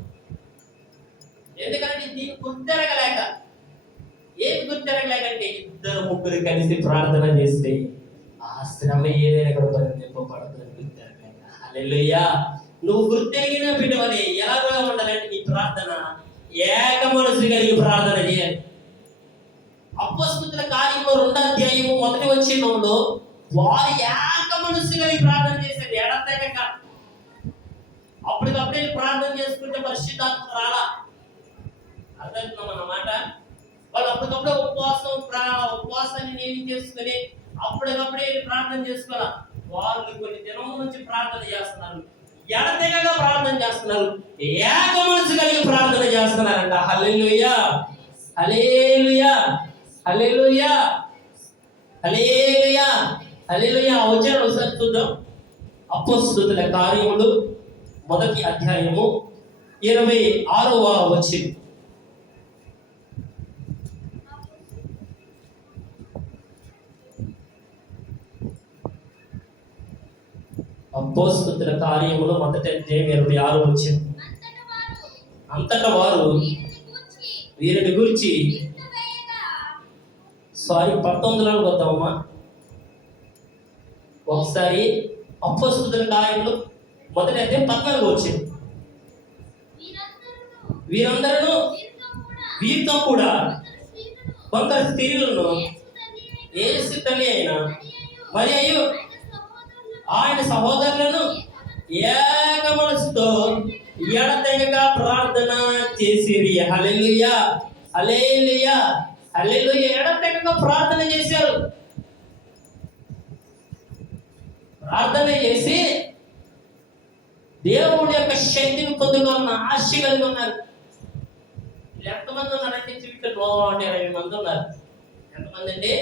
ఎందుకంటే దీన్ని గుర్తెరగలేక. ఏమి గుర్తెరగలేకంటే ఇద్దరు ముగ్గురు కలిసి ప్రార్థన చేస్తే ఆ శ్రమ ఏదైనా కూడా బంధింపబడదని గుర్తెరగలేక. హల్లెలూయా. నువ్వు గుర్తెరిగిన బిడ్డవని ఎలాగా ఉండాలంటే నీ ప్రార్థన ఏక మనసు కలిగి ప్రార్థన చేయాలి. అపొస్తలుల కార్యము 2వ అధ్యాయము 1వ వచనంలో వారు ఏక మనసు కలిగి ప్రార్థన చేశారు, ఎడతెగక. అప్పటికప్పుడే ప్రార్థన చేసుకుంటే పరిశుద్ధాత్మ రాలా. అర్థమవుతుందా అన్నమాట? వాళ్ళు అప్పటికప్పుడే ఉపవాసాన్ని నియమం చేసుకుని అప్పటికప్పుడే ప్రార్థన చేసుకోవాలా. వాళ్ళు కొన్ని దినముల నుంచి ప్రార్థన చేస్తున్నారు, ఎడతెగగా ప్రార్థన చేస్తున్నారు, ఏక మనసు కలిగి ప్రార్థన చేస్తున్నారంట. హల్లెలూయా, హల్లెలూయా, హల్లెలూయా, హల్లెలూయా, హల్లెలూయా. వచ్చారు ఒకసారి చూద్దాం. అపొస్తలుల కార్యములు 1వ అధ్యాయము 26వ వచనం. అపొస్తలుల కార్యములు 1వ అధ్యాయం 26వ వచనం. అంతటా వారు వీరిని గురించి 19లకు వద్దామమ్మా ఒకసారి. అపొస్తలుల కార్యములు 1వ అధ్యాయం 14వ వచనం. వీరందరూ వీరితో కూడా కొందరు స్త్రీలను యేసు తల్లి అయిన మరియు ఆయన సహోదరులను ఏక మనసుతో ఎడతెగక ప్రార్థన చేసిరి. హల్లెలూయా, హల్లెలూయా, హల్లెలూయా. ఎడతెగక ప్రార్థన చేశారు. ప్రార్థన చేసి దేవుడి యొక్క శక్తిని పొందుకోవాలన్న ఆశ కలిగి ఉన్నారు. ఎంతమంది ఉన్నారంటే చుట్టూ 120 మంది ఉన్నారు. ఎంతమంది అండి?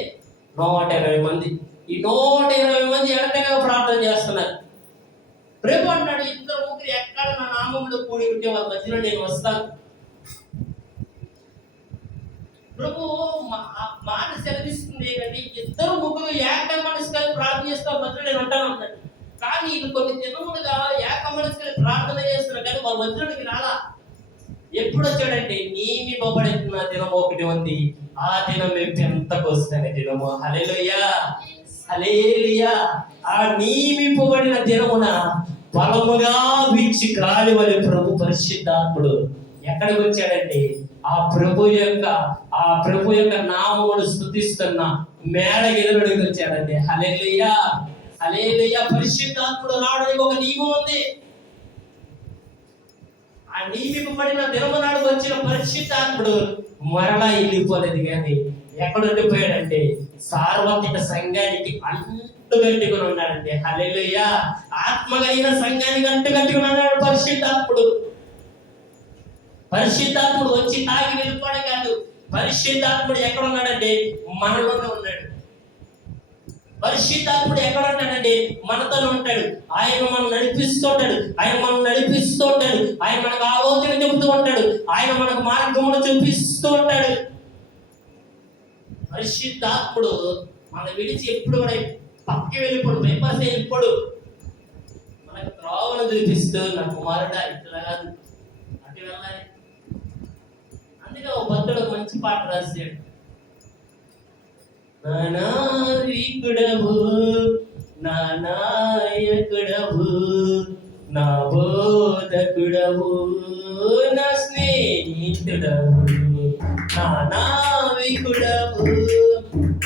120 మంది. ఈ 120 మంది ఎడతెగక ప్రార్థన చేస్తున్నారు. ప్రభు అంటాడు, ఇద్దరు ముగ్గురు ఎక్కడ నా నామంలో కూడి ఉంటే వాళ్ళ మధ్యలో నేను వస్తాను. ప్రభు మాట సెలవిస్తుంది ఏంటంటే ఇద్దరు ముగ్గురు ఏక మనసు కలిగి ప్రార్థన చేస్తే వాళ్ళ మధ్యలో నేను ఉంటాను అన్నాడు. కానీ ఇది కొన్ని దినములుగా ఏక మనసు కలిగి ప్రార్థన చేస్తున్నారు, కానీ వాళ్ళ మధ్యలోకి రాలా. ఎప్పుడు వచ్చాడంటే నియమింపబడిన దినం ఒకటి ఉంది. ఆ దినం పెంతెకొస్తేనే దినము. హల్లెలూయా, హల్లెలూయా. ఆ నియమింపబడిన దినమున బలముగా వీచి గాలి వలె ప్రభు పరిశుద్ధాత్ముడు ఎక్కడికి వచ్చాడంటే ఆ ప్రభు యొక్క నామమును స్తుతిస్తున్న మేడ ఎదురుడికి వచ్చాడండి. హల్లెలూయా, హల్లెలూయా. పరిశుద్ధాత్ముడు రావడానికి ఒక నియమం ఉంది. ఆ నియమింపబడిన దినము నాడు వచ్చిన పరిశుద్ధాత్ముడు మరలా వెళ్ళిపోలేదు, కానీ ఎక్కడ ఉండిపోయాడంటే సార్వత్రిక సంఘానికి అంటుగట్టుకుని ఉన్నాడండి. హల్లెలూయా. ఆత్మగైన సంఘానికి అంటుగట్టుకుని ఉన్నాడు పరిశుద్ధాత్ముడు. పరిశుద్ధాత్ముడు వచ్చి తాగి వెళ్ళిపోవడం కాదు. పరిశుద్ధాత్ముడు ఎక్కడ ఉన్నాడంటే మనలోనే ఉన్నాడు. పరిశుద్ధాత్ముడు ఎక్కడ ఉంటాడండి? మనతో ఉంటాడు. ఆయన మనం నడిపిస్తూ ఉంటాడు. ఆయన మనం నడిపిస్తూ ఉంటాడు. ఆయన మనకు ఆలోచన చెబుతూ ఉంటాడు. ఆయన మనకు మార్గమును చూపిస్తూ ఉంటాడు. పరిశుద్ధాత్ముడు మన విడిచి ఎప్పుడు కూడా పక్కకి వెళ్ళిపోడు, వెంపసి వెళ్ళిపోడు. మనకు త్రోవను చూపిస్తూ నా కుమారుడా ఇట్లా కాదు అటు వెళ్ళాలి. అందుకే ఒక భక్తుడు మంచి పాట రాశాడు. నా నావికుడవు, నా నాయకుడవు, నా బోధకుడవు, నా స్నేహితుడవు, నా నావికుడవు,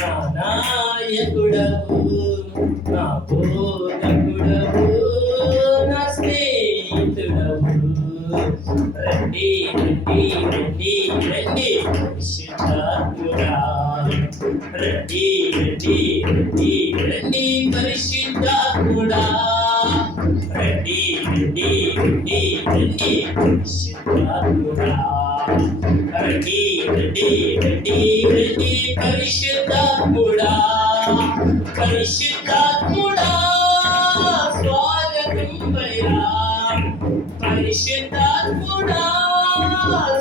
నా నాయకుడవు, నా బోధకుడవు, నా స్నేహితుడవు. రండి రండి రండి రండి పరిశుద్ధాత్ముడా, రండి రండి రండి రండి పరిశుద్ధాత్ముడా, రండి రండి రండి రండి పరిశుద్ధాత్ముడా, రండి రండి రండి రండి పరిశుద్ధాత్ముడా. పరిశుద్ధాత్ముడా స్వాగతం భయ్యా, పరిశుద్ధాత్ముడా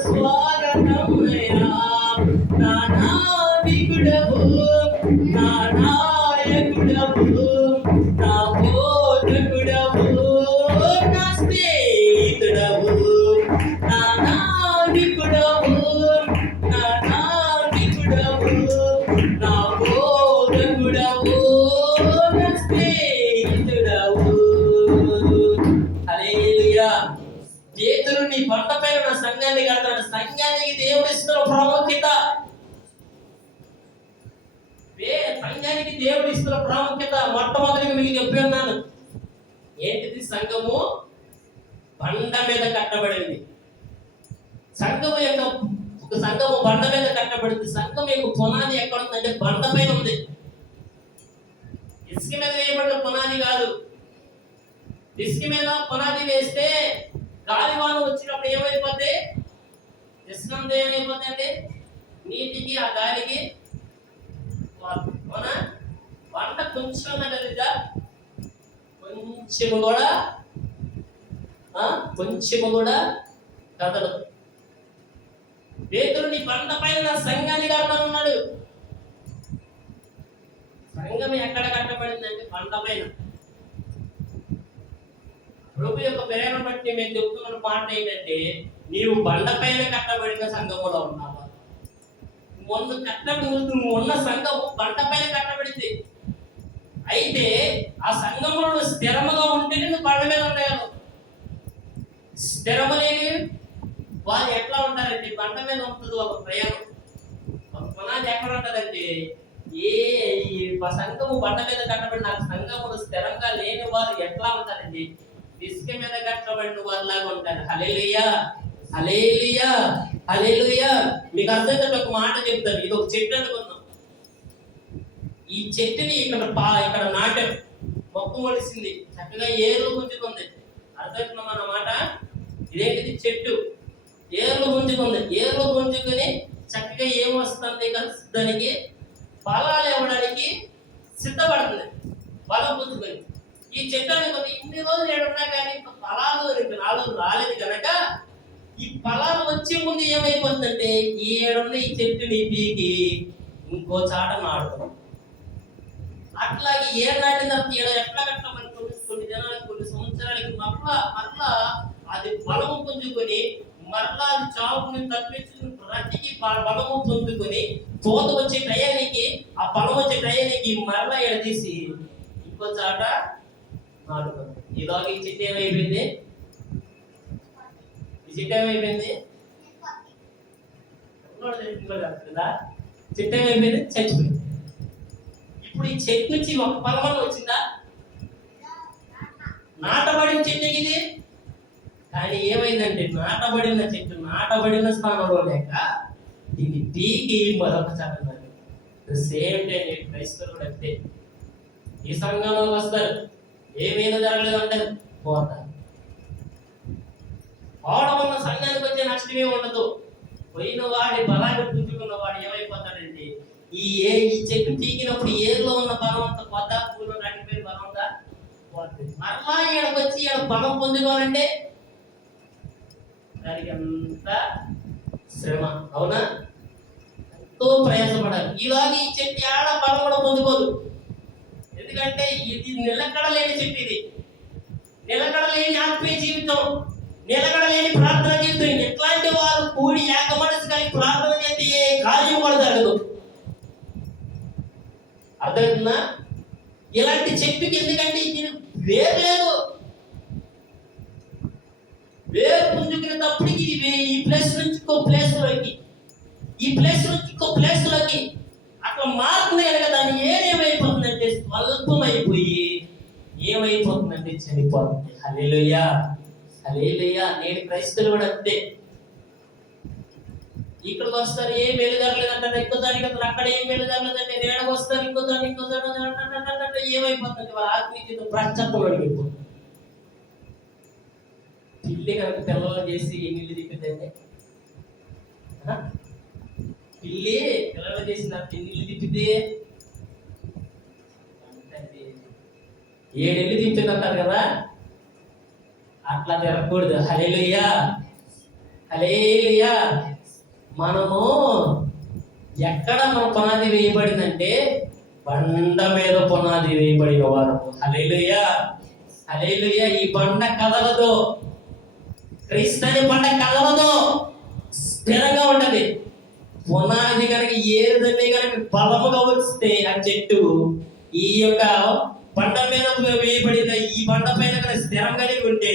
స్వాగతం భయ్యా. నా నావికుడవు, నా నాయకుడవు, నా బోధకుడవు, నా స్నేహితుడవు, నా నావికుడవు, నా నావికుడవు, నా బోధకుడవు, నా స్నేహితుడవు. హల్లెలూయా. పేతురు నీ బండ పైన నా సంఘాన్ని కడతాడు. సంఘానికి దేవుడు ఇస్తున్న ప్రాముఖ్యత, సంఘానికి దేవుడు ఇస్తున్న ప్రాముఖ్యత మొట్టమొదటిగా మీకు చెప్పి ఉన్నాను. ఏంటిది? సంఘము బండ మీద కట్టబడింది. సంఘము యొక్క సంఘము బండ మీద కట్టబడింది. సంఘం యొక్క పునాది ఎక్కడ ఉందంటే బండ పైన ఉంది. ఇసుక మీద వేయబడిన పునాది కాదు. ఇసుక మీద పునాది వేస్తే గాలివాన వచ్చినప్పుడు ఏమైపోద్ది? ఇసుకంతా ఏమైపోతుంది అండి? నీటికి ఆ గాలికి మన వంట కొంచెం కలిదా, కొంచెము కూడా కదలదు. పేతురు నీ బండ పైన సంఘాన్ని కడతానన్నాడు. సంఘం ఎక్కడ కట్టబడిందంటే బండ పైన. ప్రభు యొక్క ప్రేరణ బట్టి మేము చెప్తున్న మాట ఏంటంటే, నీవు బండ పైన కట్టబడిన సంఘములో ఉన్నావా? నువ్వు ఉన్న సంఘం బండ పైన కట్టబడింది. అయితే ఆ సంఘంలో స్థిరముగా ఉంటేనే నువ్వు బండ మీద ఉండగలవు. స్థిరము లేని వాళ్ళు ఎట్లా ఉంటారంటే బండ మీద ఉంటుంది ఒక ప్రయాణం. ఒక పునాది ఎక్కడ ఉంటుందంటే ఈ సంఘము బండ మీద కట్టబడిన ఆ సంఘములు స్థిరంగా లేని వారు ఎట్లా ఉంటారండి? ఇసుక మీద కట్టబడిన వాళ్ళలాగా ఉంటారు. హల్లెలూయా, హల్లెలూయా, హల్లెలూయా. మీకు అర్థమైతే ఒక మాట చెప్తాను. ఇది ఒక చెట్టు అనుకుందాం. ఈ చెట్టుని ఇక్కడ నాటారు, మొక్క మొలిసింది, చక్కగా ఏర్లు గుంజుకుంది. అర్థమవుతుందా మన మాట? ఇదేంటిది? చెట్టు ఏర్లు గుంజుకుంది. ఏర్లు గుంజుకొని చక్కగా ఏమొస్తుంది? దానికి ఫలాలు ఇవ్వడానికి సిద్ధపడుతుంది. ఫలం గుంజుకొని ఈ చెట్టు అనుకుంది ఇన్ని రోజులు ఏడున్నా కానీ ఫలాలు నాలుగు రాలేదు కనుక ఈ ఫలాలు వచ్చే ముందు ఏమైపోతుందంటే ఈ ఏడున్న ఈ చెట్టుని పీకి ఇంకో చాట నాటుతాం. అట్లాగే ఏడు నాటిన తర్వాత ఏడు ఎట్లా కట్టమని కొన్ని జనాలకు కొన్ని సంవత్సరాలకి మరలా అది బలము పొందుకొని మరలా అది చావుని తప్పించుకుని ప్రతికి బలము పొందుకొని తోత వచ్చే టయానికి ఆ బలం వచ్చే టయానికి మరలా ఎడదీసి ఇంకో చాట నాటుతాం. ఇలాగ ఈ చెట్టు ఏమైపోయింది? ఈ చెట్టు ఏమైపోయింది? కదా చెట్టు ఏమైపోయింది? చచ్చిపోయింది. ఇప్పుడు ఈ చెట్టు నుంచి ఒక ఫలం వచ్చిందా? నాటబడిన చెట్టు ఇది. కానీ ఏమైందంటే నాటబడిన చెట్టు నాటబడిన స్థానంలో లేక దీన్ని పీకి మరొక చాటున్నారు. సేమ్ డే క్రైస్తవులు అంతే. ఈ సంఘంలో వస్తారు, ఏమైనా జరగలేదు అంటారు, పోతారు. పోవడం వల్ల సంఘానికి వచ్చే నష్టమే ఉండదు. పోయిన వాడి బలాన్ని పుంజుకున్న వాడు ఏమైపోతాడంటే ఈ చెట్టు పీకినప్పుడు ఏరులో ఉన్న బలం అంతా కొత్త పూలో నాటిపోయిన బలం ఉందా పోతుంది. మరలా ఈడకి వచ్చి ఈడ బలం పొందుకోవాలంటే దానికి అంత శ్రమ, అవునా? ఎంతో ప్రయాసపడాలి. ఇలాగే ఈ చెట్టు ఆడ బలం కూడా పొందుకోదు. ఎందుకంటే ఇది నిలకడలేని చెట్టు, ఇది నిలకడలేని ఆత్మీయ జీవితం, నిలకడలేని ప్రార్థన జీవితం. ఎట్లాంటి వారు కూడి ఏక మనసు కలిగి ప్రార్థన చేస్తే ఏ కార్యం కూడా జరగదు. అర్థమవుతుందా? ఇలాంటి చెట్టుకి ఎందుకంటే ఇది వేరు లేదు. వేరు పుంజుకునేటప్పటికి ఈ ప్లేస్ నుంచి ఇంకో ప్లేస్ లోకి, ఈ ప్లేస్ నుంచి ఇంకో ప్లేస్ లోకి అట్లా మారుతుంది కనుక దాని ఏమైపోతుందంటే స్వల్పమైపోయి ఏమైపోతుందంటే చనిపోతుంది. హల్లెలూయా, హల్లెలూయా. నేడు క్రైస్తవులు కూడా అంతే. ఇక్కడికి వస్తారు, ఏం వెలుగరలేదంటే ఇంకో దానికి అతను, అక్కడ ఏం వెలుగరలేదంటే నేడకు వస్తారు, ఇంకో దాన్ని ఏమైపోతుంది వాళ్ళ ఆత్మీయ జీవితం ప్రశ్చాత్తం అడిగిపోతుంది. పిల్లి కనుక పిల్లలు చేసి నీళ్ళు తిప్పిద్దంటే, పిల్లి పిల్లలు చేసిన నీళ్ళు తిప్పిద్ది 7 నెలలు తిప్పింది అంటారు కదా, అట్లా తిరగకూడదు. హల్లెలూయా, హల్లెలూయా. మనము ఎక్కడ మన పునాది వేయబడిందంటే బండ మీద పునాది వేయబడిన వారు. హల్లెలూయా, హల్లెలూయా. ఈ బండ కదలదు, క్రీస్తు అనే బండ కదలదు, స్థిరంగా ఉంటది. పునాది కనుక ఏదని కనుక బలముగా వస్తే ఆ చెట్టు ఈ యొక్క బండ మీద వేయబడిన ఈ బండ పైన కనుక స్థిరం కలిగి ఉంటే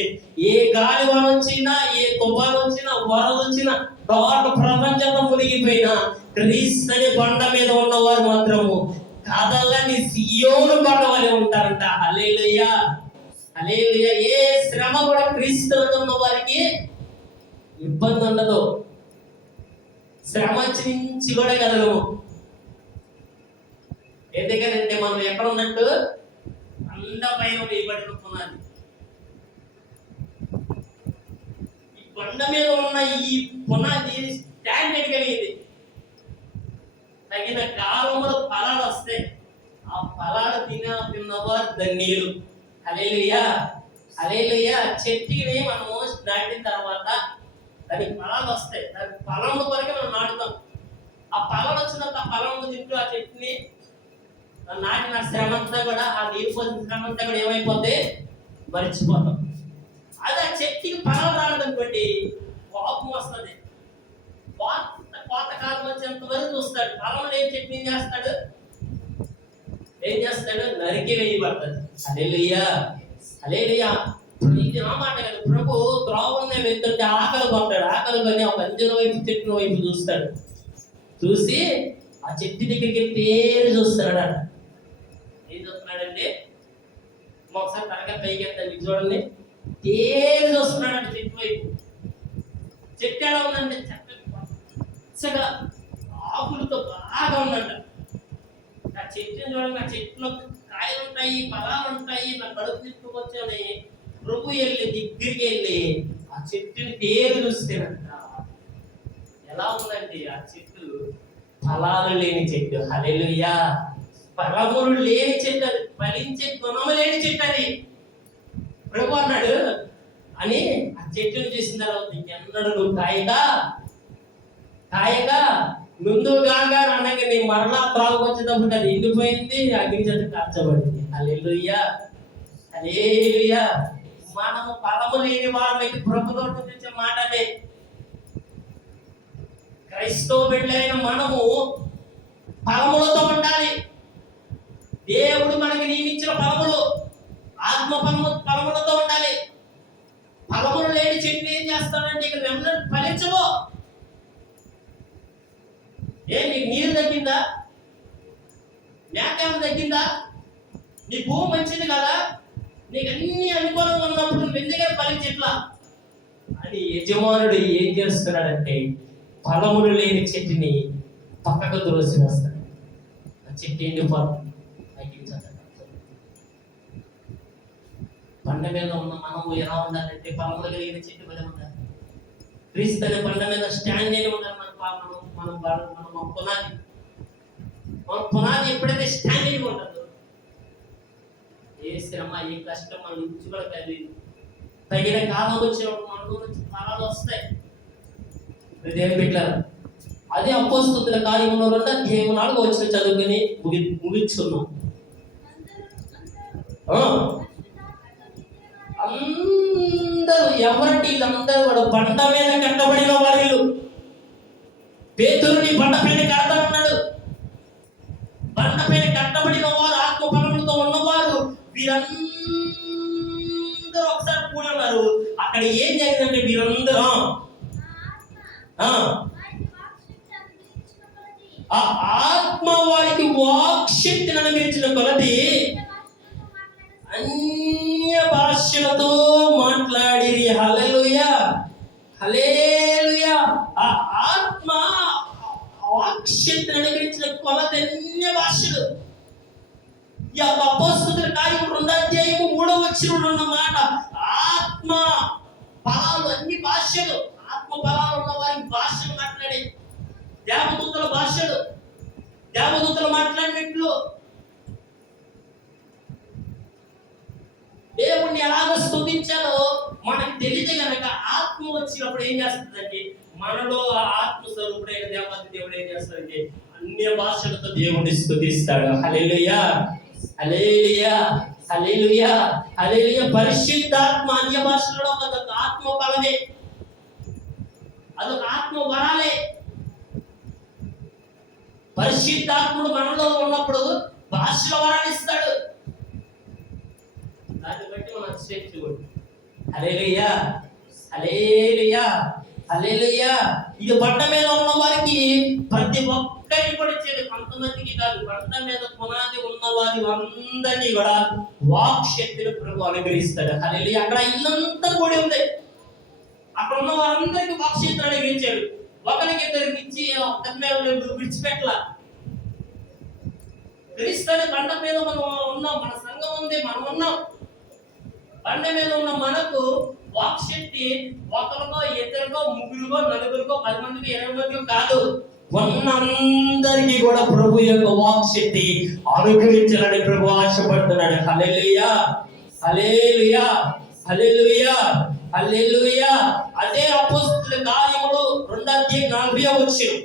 ఏ గాలి వాన వచ్చినా, ఏ తుఫాను వచ్చినా, వరద వచ్చినా, తోట ప్రపంచంతో మునిగిపోయినా క్రీస్తు అనే బండ మీద ఉన్నవారు మాత్రము కదలని సియోను బండ వలె ఉంటారంట. హల్లెలూయా, హల్లెలూయా. ఏ శ్రమ కూడా క్రీస్తుతో ఉన్న వారికి ఇబ్బంది ఉండదు. శ్రమ నుంచి కూడా కదలము. ఎందుకంటే మనం ఎక్కడ ఉన్నట్టు బండ పైన వేయబడిన పునాది. ఈ బండ మీద ఉన్న ఈ పునాది స్టాండర్డ్ కలిగింది. తగిన కాలంలో ఫలాలు వస్తాయి, ఆ ఫలాలు తిన్నవారు ధన్యులు. హల్లెలూయా, హల్లెలూయా. చెట్టుని మనము నాటిన తర్వాత దానికి ఫలాలు వస్తాయి. దానికి ఫలం కొరకు మనం నాటుతాం. ఆ ఫలాలు వచ్చినంత ఫలం తింటూ ఆ చెట్టుని నాటిన శ్రమ అంతా కూడా, ఆ నీరు పోసిన శ్రమ అంతా కూడా ఏమైపోతే మర్చిపోతాం. అది ఆ చెట్టుకి ఫలం రాదనుకోండి, కోపం వస్తుంది. కోత కాలం వచ్చేంత వరకు చూస్తాడు. ఫలం లేని చెట్టు ఏం చేస్తాడు? నరికి వేయబడుతుంది. హల్లెలూయా, హల్లెలూయా. ఇది నా మాట కదా. ప్రభు త్రోవనే వెళ్తుంటే ఆకలి కొంటాడు. ఆకలి కొని ఒక అంజన వైపు చెట్టు వైపు చూస్తాడు. చూసి ఆ చెట్టు దగ్గరికి పేరు చూస్తాడు. ఏం చూస్తున్నాడంటే, ఒకసారి తరగతి పైకి వెళ్తాడు, చూడండి, పేరు చూస్తున్నాడు చెట్టు వైపు. చెట్టు ఎలా ఉందంటే చక్కగా ఆకులతో బాగా ఉందంట. ఆ చెట్టుని చూడండి, ఆ చెట్టులో కాయలు ఉంటాయి, ఫలాలు ఉంటాయి. నా కడుపు తిప్పుకొచ్చాని ప్రభు దగ్గరికి వెళ్ళి ఆ చెట్టుని పేరు చూస్తేనంట ఎలా ఉందండి ఆ చెట్టు? ఫలాలు లేని చెట్టు. హల్లెలూయా. ఫలములు లేని చెట్టు, అది ఫలించే గుణము లేని చెట్టు అది. ప్రభు అన్నాడు అని ఆ చెట్టును చూసిన తర్వాత ఎన్నడూ నువ్వు కాయగా ముందు కాగా అనగా నీ మరలా త్రాగుకొచ్చేటప్పుడు అది ఎండిపోయింది, అగ్ని చేత కాల్చబడింది. హల్లెలూయా, హల్లెలూయా. మనము ఫలము లేని వారమైతే ప్రభుతో తెచ్చే మాట అదే. క్రైస్తవ బిడ్డలైన మనము ఫలములతో ఉండాలి. దేవుడు మనకి నియమించిన ఫలములు ఆత్మ ఫలములతో ఉండాలి. ఫలములు లేని చెట్టు ఏం చేస్తాడంటే ఇక్కడ రెమ్నెంట్ ఫలించవు. నీకు నీరు తగ్గిందా? మేకేమో తగ్గిందా? నీ భూమి మంచిది కదా, నీకు అన్ని అనుకూలంగా ఉన్నప్పుడు నువ్వు ఎందుకంటే ఫలించట్లా అని యజమానుడు ఏం చేస్తున్నాడంటే ఫలములు లేని చెట్టుని పక్కకు త్రోసి వేస్తాడు. ఆ చెట్టు ఎండిపోతుంది. బండ మీద ఉన్న మనము ఎలా ఉండాలంటే ఫలములు కలిగిన చెట్టు మీద ఉండాలి. క్రీస్తు అనే బండ మీద స్టాండ్ అయి ఉండాలి. మనం పునాది. మన పునాది ఎప్పుడైతే స్టాండింగ్ ఉంటుందో, ఏ శ్రమ ఏ కష్టం మన నుంచి కూడా కలిగి తగిన కాలం వచ్చినప్పుడు మనలో నుంచి ఫలాలు వస్తాయి. దేవుని బిడ్డలారా, అదే అపోస్తలుల కార్యములో 2:4 వచనం చదువుకుని ముగించుకున్నాం. అందరూ ఎవరంటే వీళ్ళందరూ కూడా బండ మీద కట్టబడిన వాళ్ళు. పేతురుని బండ పైన కడతానన్నాడు. బండ పైన కట్టబడిన వారు, ఆత్మఫలములతో ఉన్నవారు, వీరందరూ ఒకసారి కూడి ఉన్నారు. అక్కడ ఏం జరిగిందంటే వీరందరూ ఆ ఆత్మ వారికి వాక్శక్తిని అనుగ్రహించిన కొలది అన్య భాషలతో మాట్లాడిరి. హల్లెలూయా, హల్లెలూయా. ఆ ఆత్మ వాక్శక్తిని అనుగ్రహించిన కొలది అన్య భాషలు. ఈ అపోస్తలుల కార్యము 2:3 ఉన్న మాట, ఆత్మ ఫలాలు అన్ని భాషలు, ఆత్మ ఫలాలు ఉన్న వారికి భాషలు మాట్లాడే, దేవదూతల భాషలు, దేవదూతలు మాట్లాడినట్లు. దేవుణ్ణి ఎలాగ స్తుతించాలో మనకు తెలియదు కనుక ఆత్మ వచ్చినప్పుడు ఏం చేస్తుందంటే, మనలో ఆ ఆత్మ స్వరూపుడైన దేవాది దేవుడు ఏం చేస్తాడంటే అన్య భాషలతో దేవుణ్ణి స్తుతిస్తాడు. హల్లెలూయా, హల్లెలూయా, హల్లెలూయా, హల్లెలూయా. పరిశుద్ధాత్మ అన్య భాషలలో అదొక ఆత్మ బలమే, అదొక ఆత్మ వరాలే. పరిశుద్ధాత్ముడు మనలో ఉన్నప్పుడు భాషల వరాన్ని ఇస్తాడు. దాన్ని బట్టి మనం అతిశయక్తి కూడా. హల్లెలూయా, హల్లెలూయా, హల్లెలూయా. ఇది బండ మీద ఉన్న వారికి ప్రతి ఒక్కరికి కూడా ఇచ్చేది, కొంతమందికి కాదు. బండ మీద పునాది ఉన్న వారి అందరినీ కూడా వాక్ శక్తిని ప్రభు అనుగ్రహిస్తాడు. హల్లెలూయా. అక్కడ ఇల్లంతా కూడి ఉంది. అక్కడ ఉన్న వారందరికీ వాక్ శక్తిని అనుగ్రహించాడు. ఒకరికి ఇద్దరికి ఇచ్చి విడిచిపెట్టాల. క్రీస్తుని బండ మీద మనం ఉన్నాం, మన సంఘం ఉంది, మనం ఉన్నాం. బండ మీద ఉన్న మనకు వాక్ శక్తి ఒకరికో ఇద్దరికో ముగ్గురికో నలుగురికో 10 మందికి 20 మందికి కాదు, ఉన్నందరికీ కూడా ప్రభు యొక్క వాక్ శక్తి అనుగ్రహించాలని ప్రభు ఆశపడుతున్నాడు. హల్లెలూయా, హల్లెలూయా, హల్లెలూయా, హల్లెలూయా. అదే అపోస్తలుల కార్యములు 2:40 వచనం.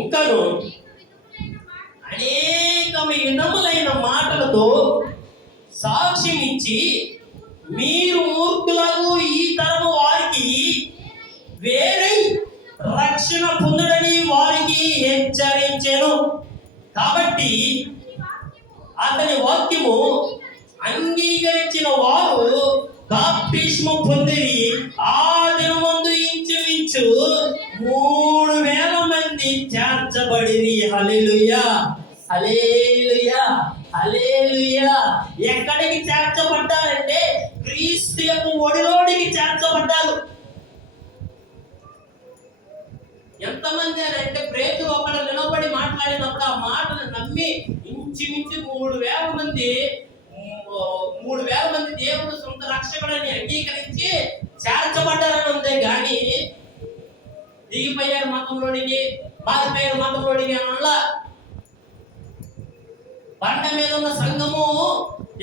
ఇంకాను అనేక విధములైన మాటలతో సాక్ష్యం ఇచ్చి, మీరు మూర్ఖులకు ఈ తరము వారికి వేరై రక్షణ పొందుడని వారికి హెచ్చరించెను. కాబట్టి అతని వాక్యము అంగీకరించిన వారు బాప్తిస్మము పొందిరి. ఆ దినమందు ఇంచుమించు 3,000 మంది చేర్చబడిరి. హల్లెలూయా, హల్లెలూయా, హల్లెలూయా. ఎక్కడికి చేర్చబడ్డారంటే క్రీస్తు యొక్క ఒడిలోనికి చేర్చబడ్డారు. ఎంతమంది అంటే పేతురు అక్కడ నిలబడి మాట్లాడినప్పుడు ఆ మాటను నమ్మి ఇంచుమించు 3,000 మంది, 3,000 మంది దేవుడు సొంత రక్షకుడని అంగీకరించి చేర్చబడ్డారని ఉంది. కానీ దిగిపోయారు మతంలోనికి, మారిపోయారు మతంలోనికి అలా. బండ మీద ఉన్న సంఘము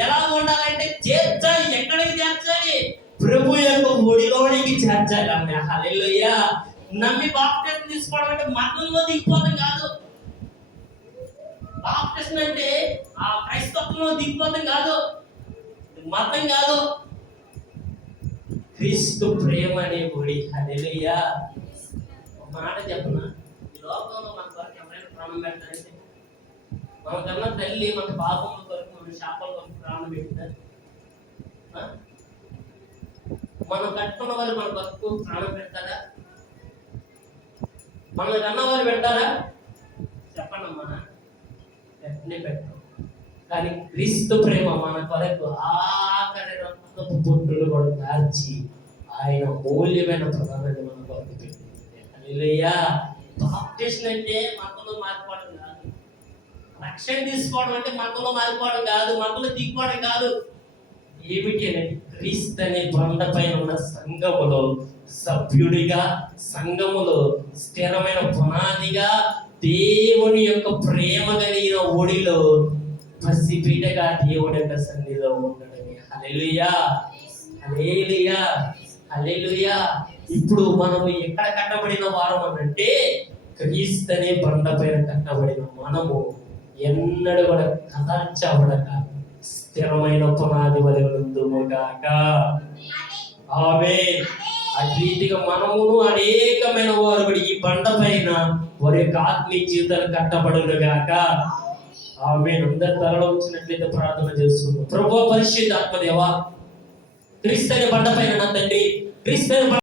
ఎలా ఉండాలంటే చేర్చాలి. ఎక్కడికి చేర్చాలి? ప్రభు యొక్క ఒడిలోనికి చేర్చాలి. ఆమె హల్లెలూయా. నమ్మి బాప్టిజం తీసుకోవడం అంటే మతంలో దిగిపోవడం కాదు. బాప్టిజం అంటే ఆ క్రైస్తవంలో దిగిపోవడం కాదు, మతం కాదు. క్రీస్తు ప్రేమ అనే ఒడి. హల్లెలూయా. ఒక మాట చెప్పనా, ఈ లోకంలో మన కొరకు ఎవరైనా ప్రాణం పెడతారంటే, మనకన్నా తల్లి మన పాపముల కొరకు, మన శాపాల కొరకు ప్రాణం పెట్టిందా? మనం కట్టుకున్న వాళ్ళు మన కొరకు ప్రాణం పెడతారా? మనల్ని కన్న వాళ్ళు పెడతారా? చెప్పండి అమ్మా. వెంటనే పెట్టాం. కానీ క్రీస్తు ప్రేమ మన కొరకు ఆఖరి రక్తపు బొట్టులు కూడా దాల్చి ఆయన మూల్యమైన ప్రధానాన్ని మన కొరకు పెట్టింది. హల్లెలూయా. బాప్టిజం అంటే మతంలో మారిపోవడం కాదు, రక్షణ తీసుకోవడం అంటే మతంలో మారిపోవడం కాదు, మతంలో దిగిపోవడం కాదు. ఏమిటి అంటే క్రీస్తు అనే బండ పైన ఉన్న సంఘములో సభ్యుడిగా, సంఘములో స్థిరమైన పునాదిగా, దేవుని యొక్క ప్రేమ కలిగిన ఒడిలో పసిబిడ్డగా దేవుడి యొక్క సన్నిధిలో ఉండడమే. హల్లెలూయా, హల్లెలూయా, హల్లెలూయా. ఇప్పుడు మనము ఎక్కడ కట్టబడిన వారం అనంటే క్రీస్తు అనే బండ పైన కట్టబడిన మనము ఎన్నడూ కూడా కదల్చబడక స్థిరమైన పునాది వలె ఉందుము గాక. ఆమేన్. అటు రీతిగా మనమును అనేకమైన వారు కూడా ఈ బండ పైన వారి యొక్క ఆత్మీయ జీవితాలు కట్టబడును గాక. ఆమేన్. అందరి తలలో వచ్చినట్లయితే ప్రార్థన చేస్తున్నాం. ప్రభువా పరిశుద్ధ ఆత్మదేవా, క్రీస్తు అనే బండ పైన నా తండ్రి, క్రీస్తు అనే